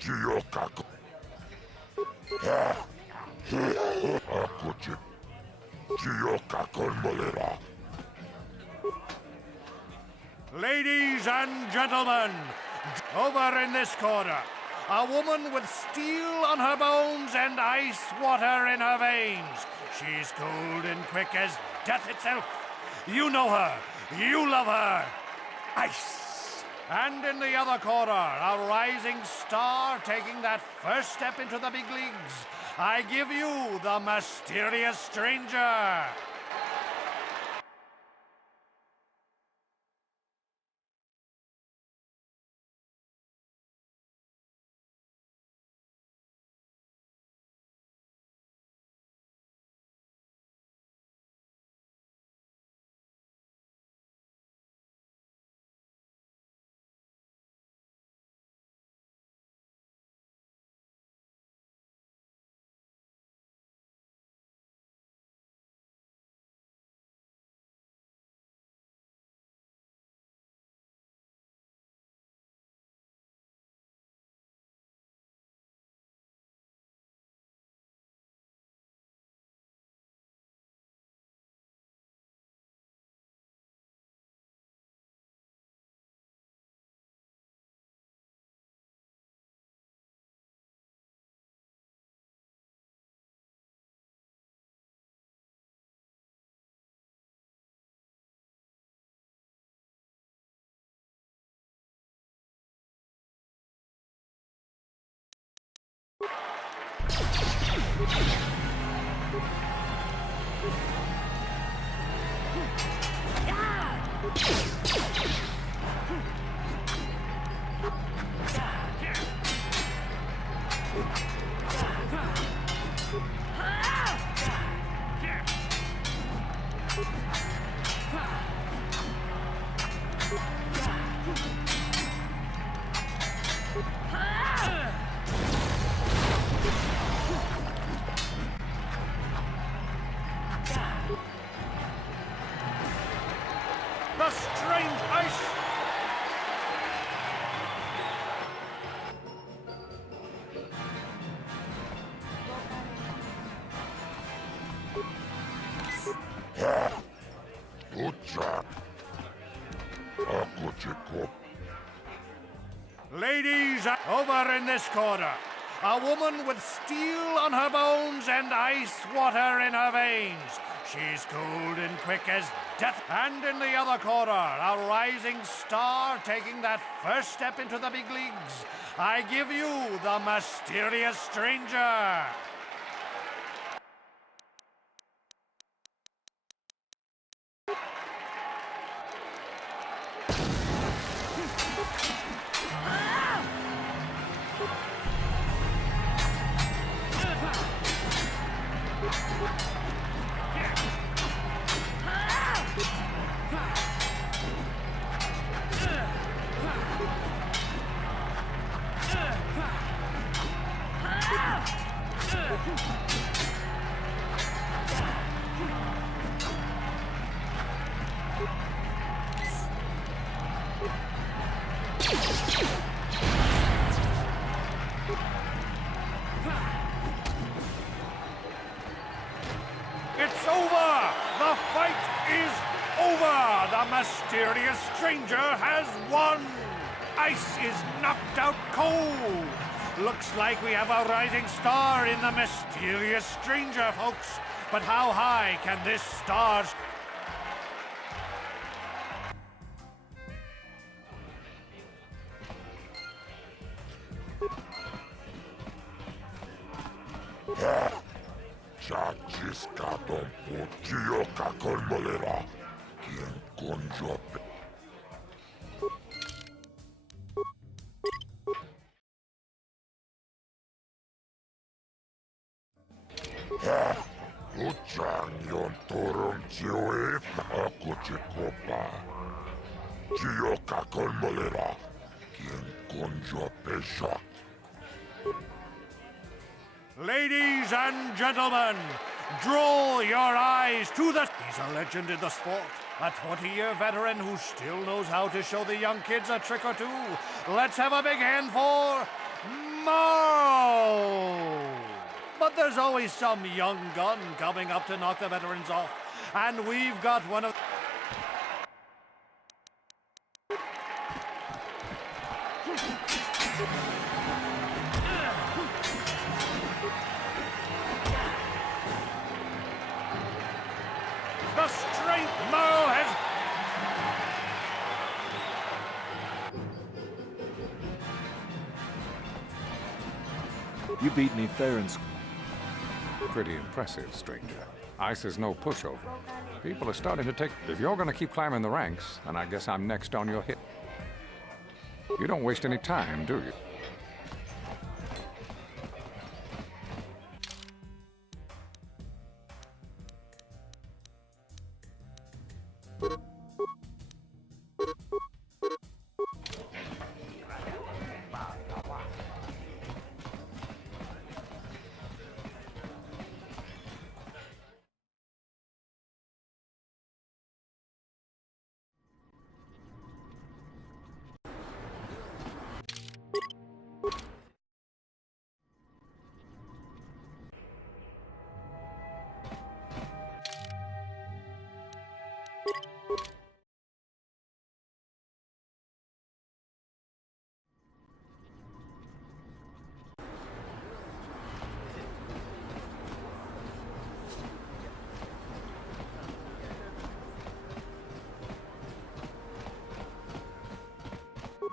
Giyokako. Akuchi. Giyokako Molera. Ladies and gentlemen, over in this corner, a woman with steel on her bones and ice water in her veins. She's cold and quick as death itself. You know her. You love her. Ice. And in the other corner, a rising star taking that first step into the big leagues. I give you the mysterious stranger. The strange ice! Good job. Akuchiko. Ladies, over in this corner, a woman with steel on her bones and ice water in her veins. She's cold and quick as death. And in the other corner, a rising star taking that first step into the big leagues. I give you the mysterious stranger. It's over! The fight is over! The mysterious stranger has won! Ice is knocked out cold! Looks like we have a rising star in the mysterious stranger, folks. But how high can this star... Chachiscaton Puchio Cacolmolera. Quien conjo. Uchangion Toron Chioe Akuchikopa. Chio Cacolmolera. Quien conjo Pesha. Ladies and gentlemen, draw your eyes to the... He's a legend in the sport. A 20-year veteran who still knows how to show the young kids a trick or two. Let's have a big hand for... Mao! But there's always some young gun coming up to knock the veterans off. And we've got one of... The strength Mao has... You beat me fair and square. Pretty impressive, stranger. Ice is no pushover. People are starting to take... If you're going to keep climbing the ranks, then I guess I'm next on your hit. You don't waste any time, do you?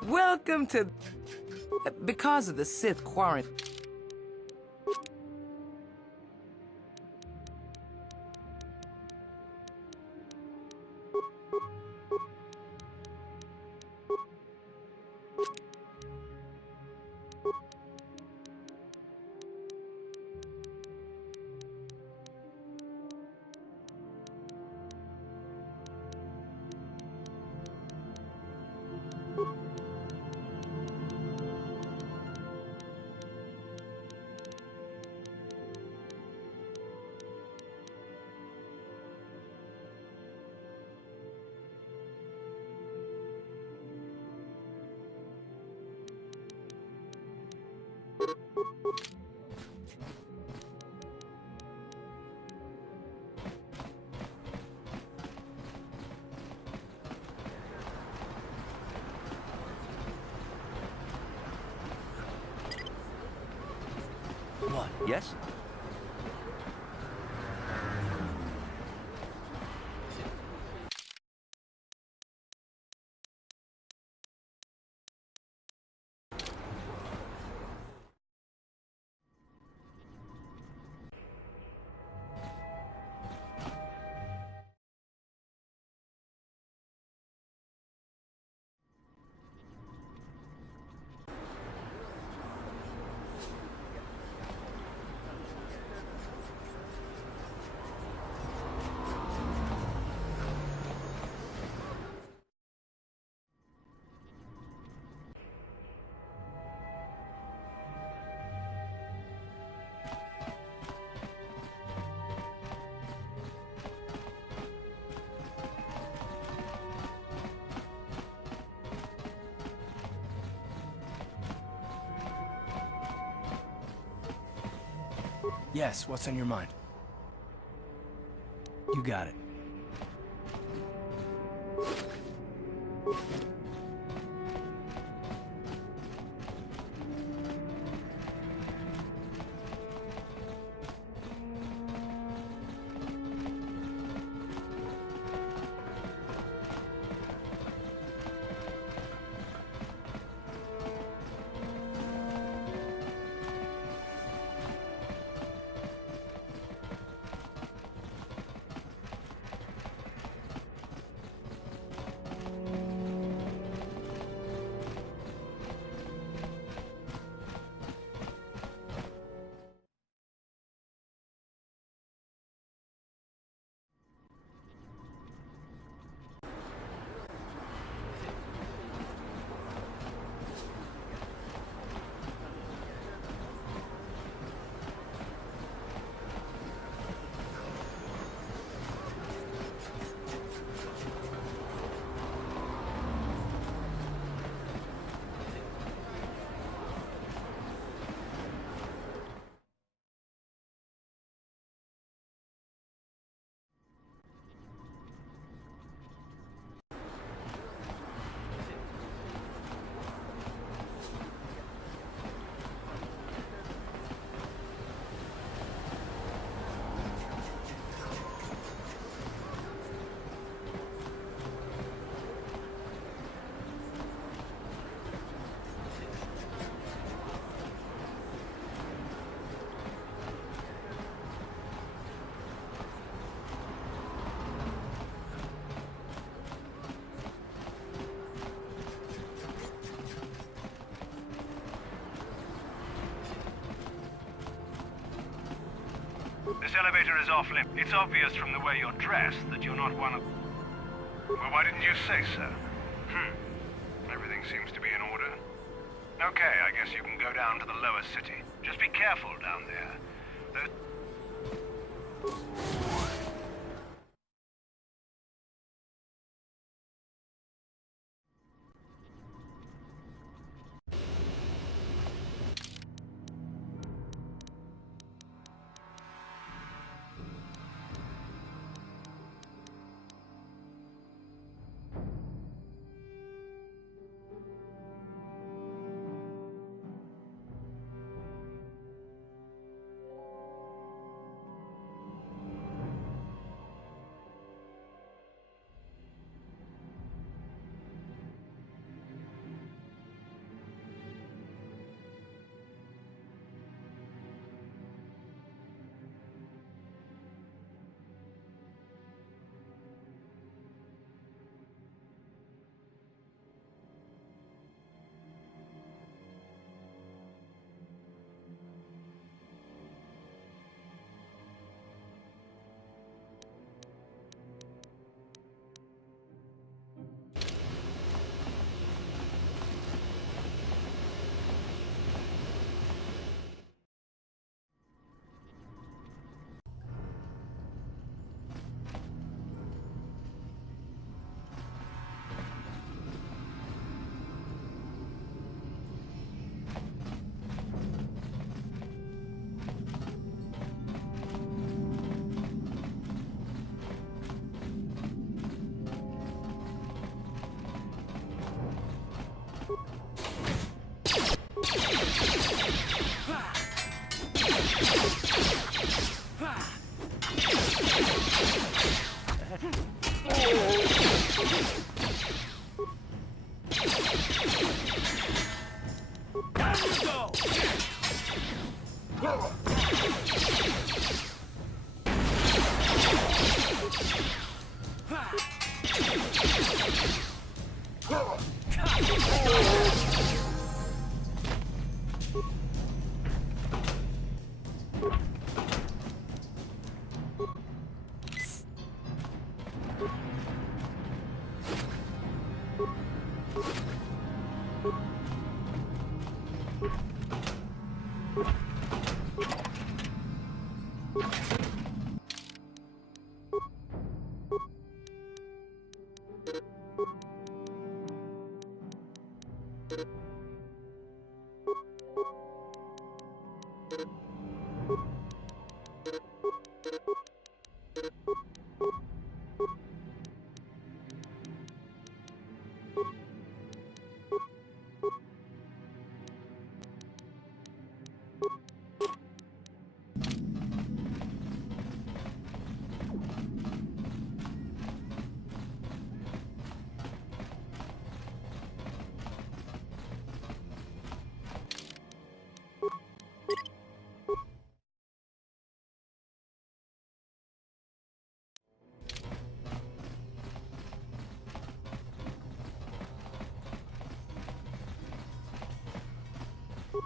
Welcome to... Because of the Sith quarantine... What? Yes? Yes, what's on your mind? You got it. This elevator is off limits. It's obvious from the way you're dressed that you're not one of... Well, why didn't you say so? Everything seems to be in order. Okay, I guess you can go down to the lower city. Just be careful down there.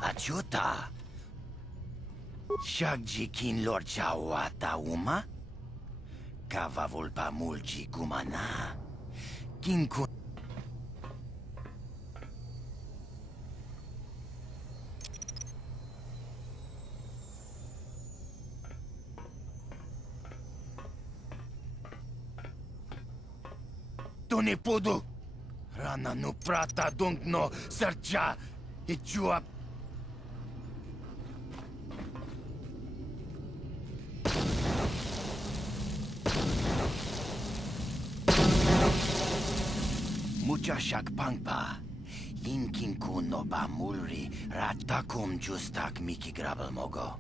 Achuta. Shagji kin lor chawata uma? Kava volpa mulji gumana. Kinku. Tone podo. Rana no prata dong no sercha. Ichua. Mucha shak pangpa. Inkin kuno ba mulri ratakum justak miki grabel mogo.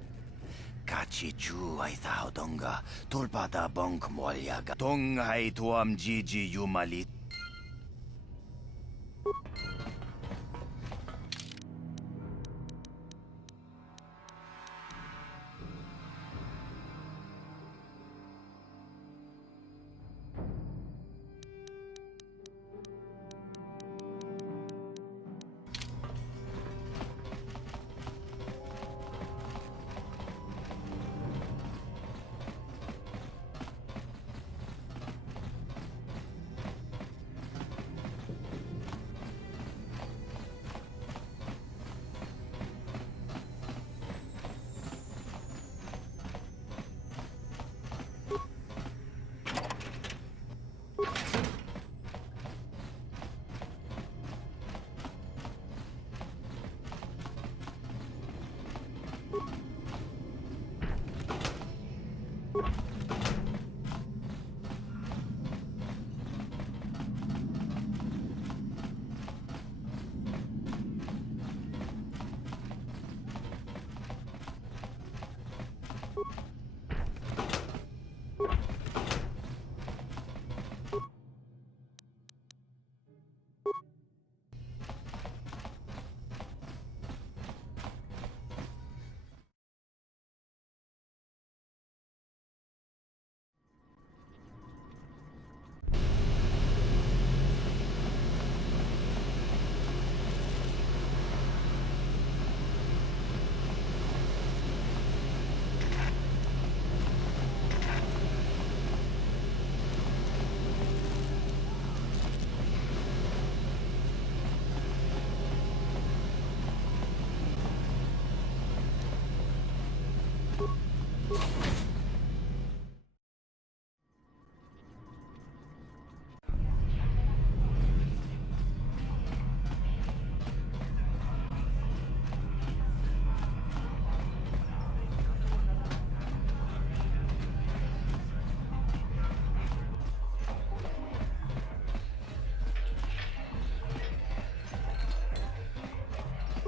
Kachi chu ay thao donga tulpada bonk molyaga. Tong ay tuam jiji yumalit.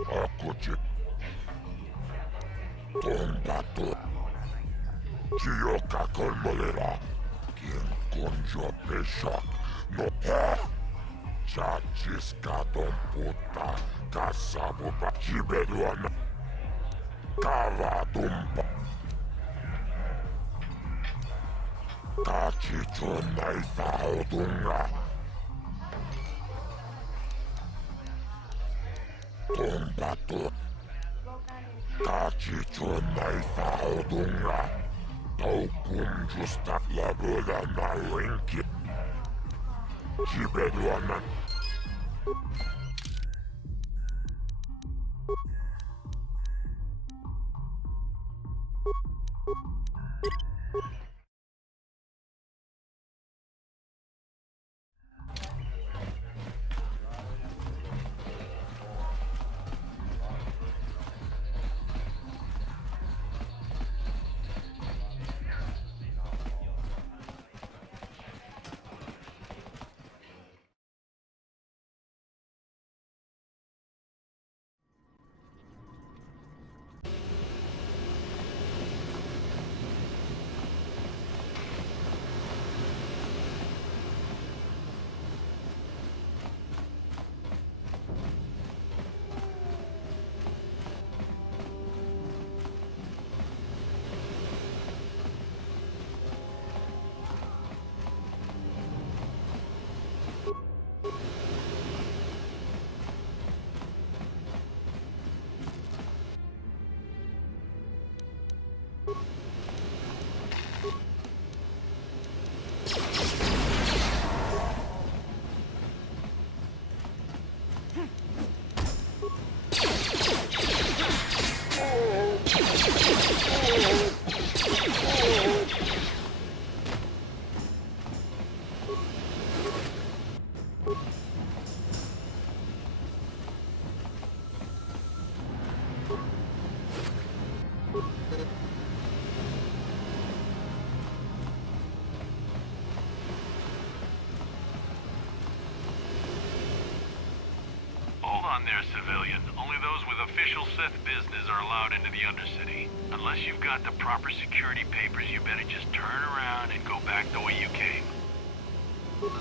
Akuchi. Tombato. Chioka kolmolera. Quien conjo pesha. No ha. Chachiska don puta. Kasabu pa chibeduana. Kava dumpa. Kachicho naisa odunga. Tombato. Kachicho naisa odunga. Taukum justa labura na rinki. Chibeduana. Hold on there, civilian. Only those with official Sith business are allowed into the Undercity. Unless you've got the proper security papers, you better just turn around and go back the way you came.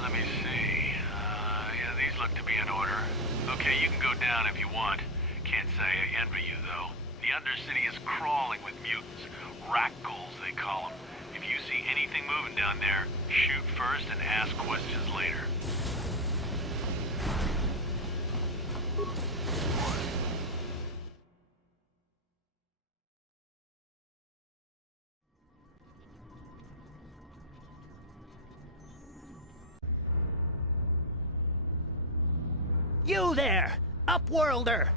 Let me see. Yeah, these look to be in order. Okay, you can go down if you want. Can't say I envy you, though. The Undercity is crawling with mutants. Rakghouls, they call them. If you see anything moving down there, shoot first and ask questions later. You there, Upworlder!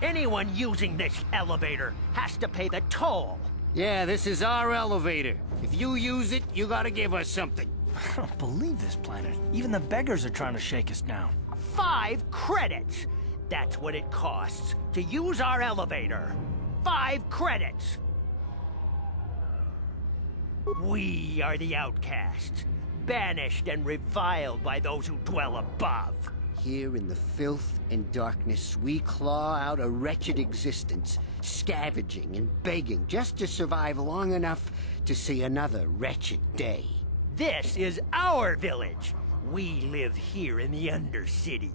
Anyone using this elevator has to pay the toll. Yeah, this is our elevator. If you use it, you gotta give us something. I don't believe this planet. Even the beggars are trying to shake us down. 5 credits! That's what it costs to use our elevator. 5 credits! We are the outcasts, banished and reviled by those who dwell above. Here in the filth and darkness, we claw out a wretched existence, scavenging and begging just to survive long enough to see another wretched day. This is our village. We live here in the Undercity.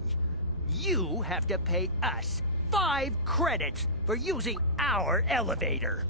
You have to pay us 5 credits for using our elevator.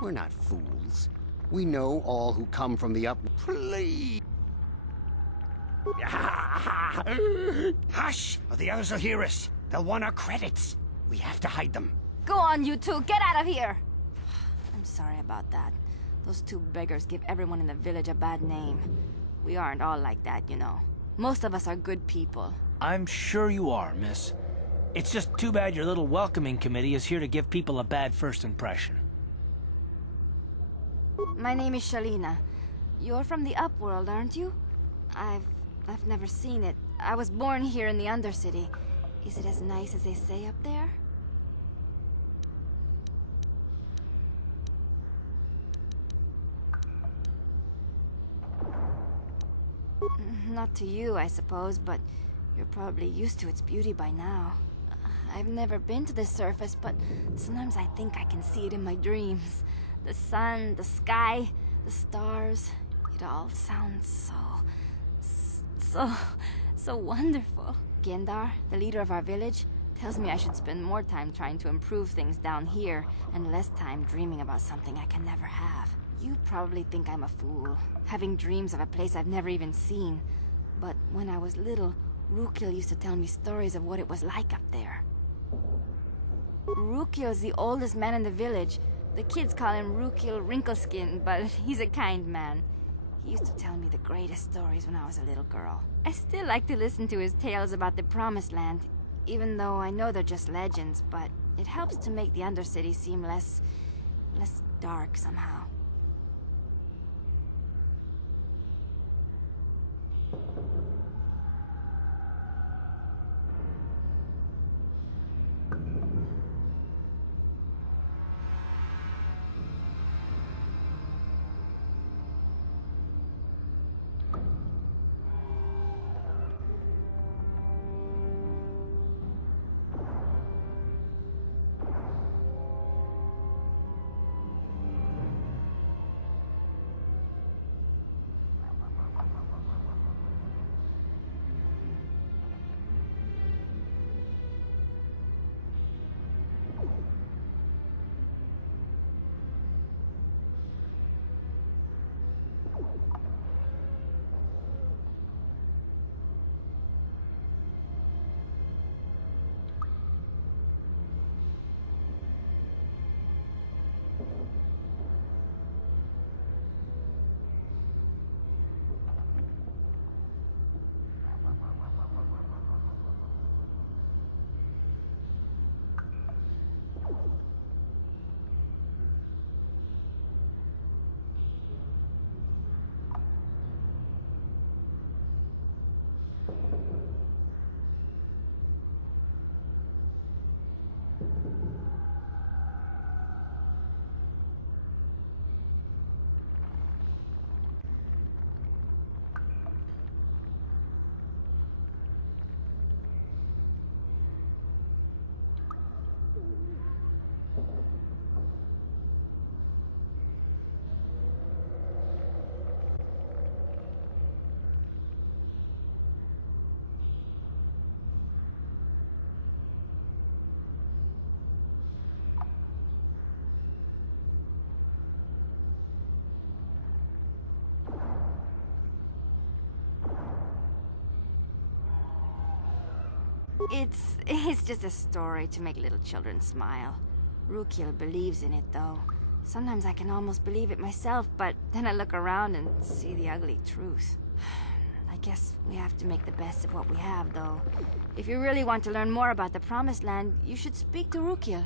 We're not fools. We know all who come from the up... Please! Hush, or the others will hear us. They'll want our credits. We have to hide them. Go on, you two. Get out of here. I'm sorry about that. Those 2 beggars give everyone in the village a bad name. We aren't all like that, you know. Most of us are good people. I'm sure you are, miss. It's just too bad your little welcoming committee is here to give people a bad first impression. My name is Shalina. You're from the Upworld, aren't you? I've never seen it. I was born here in the Undercity. Is it as nice as they say up there? Not to you, I suppose, but you're probably used to its beauty by now. I've never been to the surface, but sometimes I think I can see it in my dreams. The sun, the sky, the stars. It all sounds so wonderful. Gendar, the leader of our village, tells me I should spend more time trying to improve things down here and less time dreaming about something I can never have. You probably think I'm a fool, having dreams of a place I've never even seen. But when I was little, Rukil used to tell me stories of what it was like up there. Rukil's the oldest man in the village. The kids call him Rukil Wrinkleskin, but he's a kind man. He used to tell me the greatest stories when I was a little girl. I still like to listen to his tales about the Promised Land, even though I know they're just legends, but it helps to make the Undercity seem less dark somehow. It's just a story to make little children smile. Rukiel believes in it, though. Sometimes I can almost believe it myself, but then I look around and see the ugly truth. I guess we have to make the best of what we have, though. If you really want to learn more about the Promised Land, you should speak to Rukiel.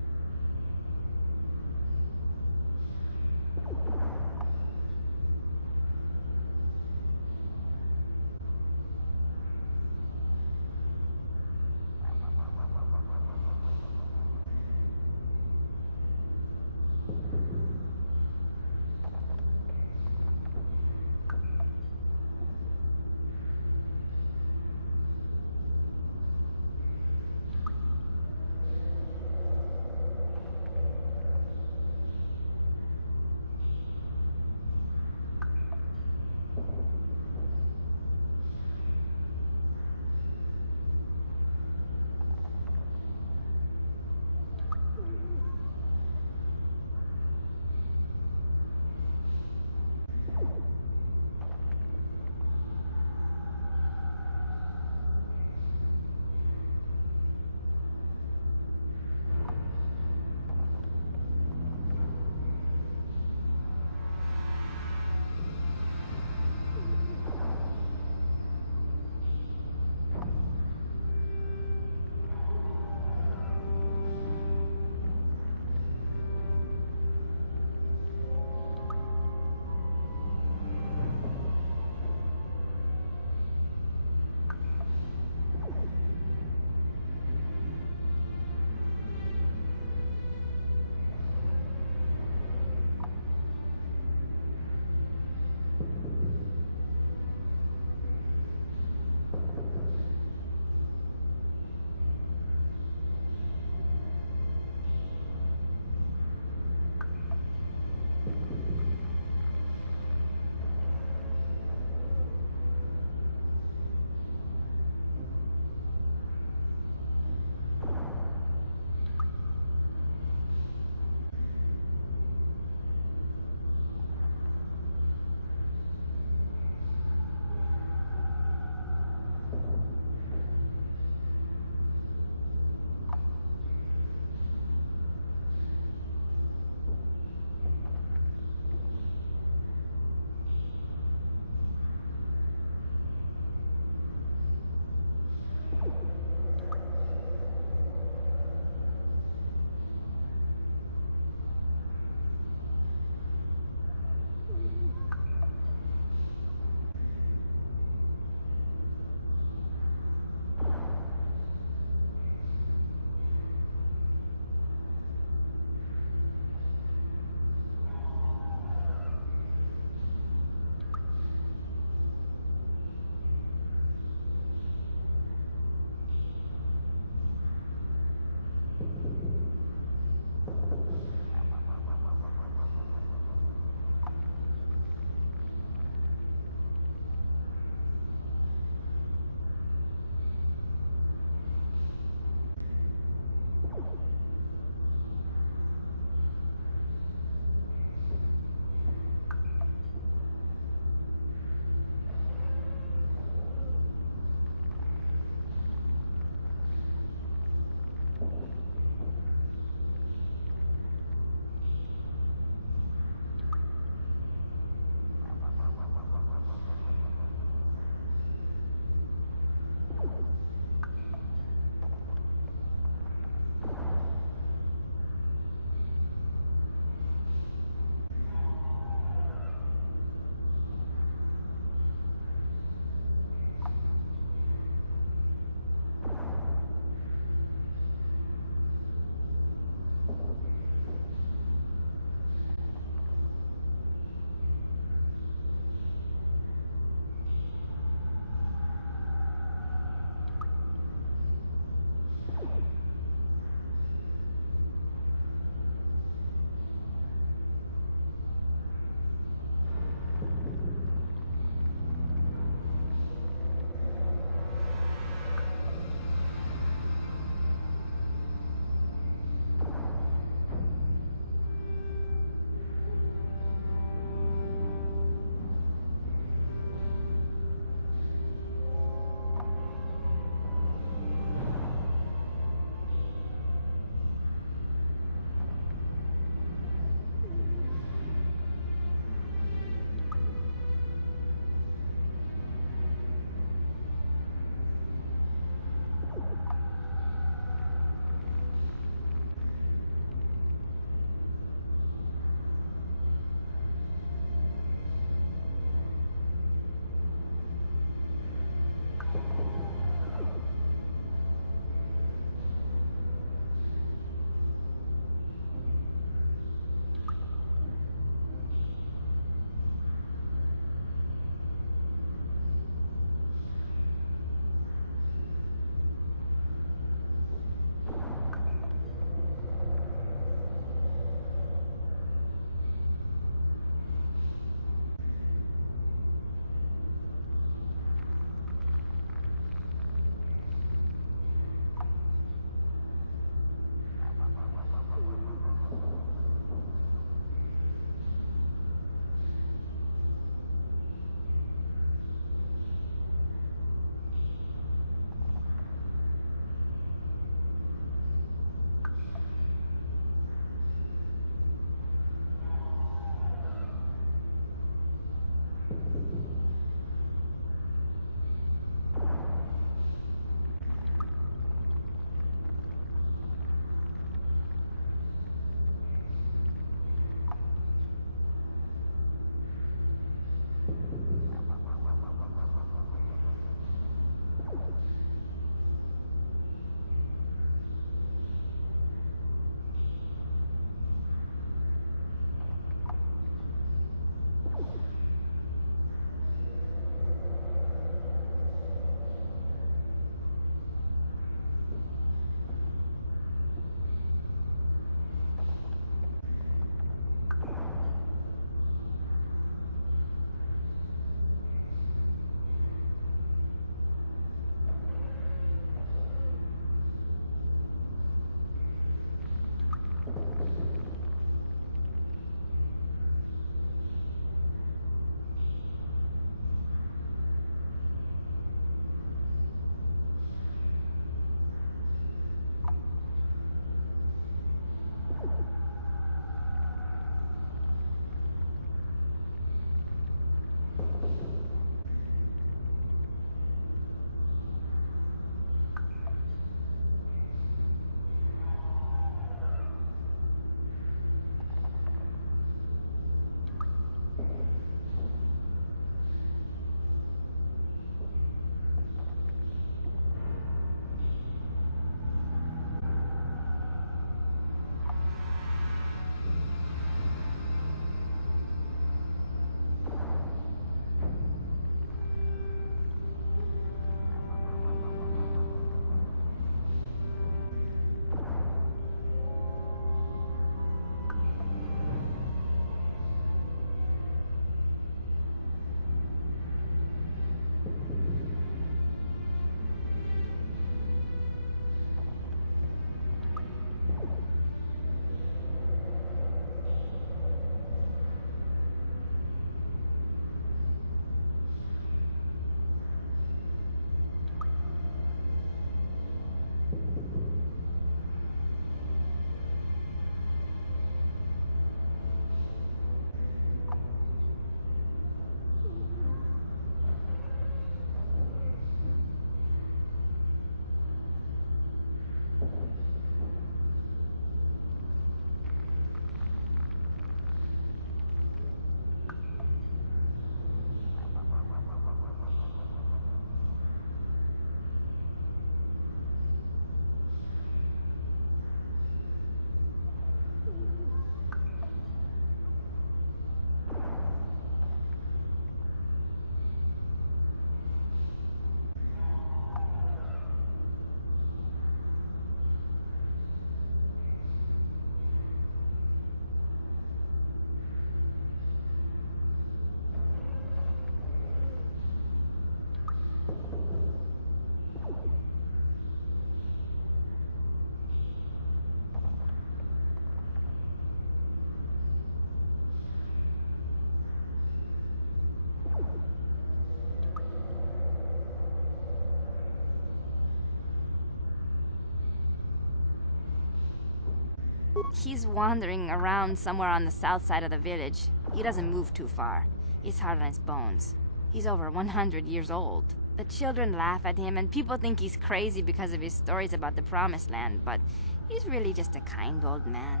He's wandering around somewhere on the south side of the village. He doesn't move too far. He's hard on his bones. He's over 100 years old. The children laugh at him, and people think he's crazy because of his stories about the Promised Land, but he's really just a kind old man.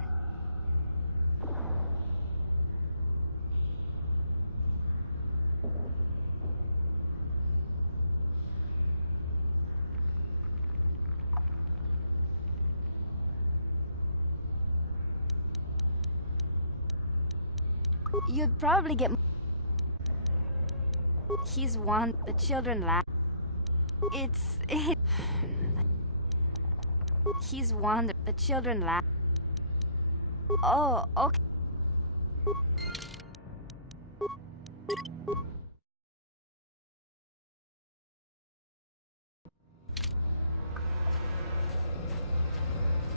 You'd probably get... He's one... The children laugh... He's one... The children laugh... Oh, okay.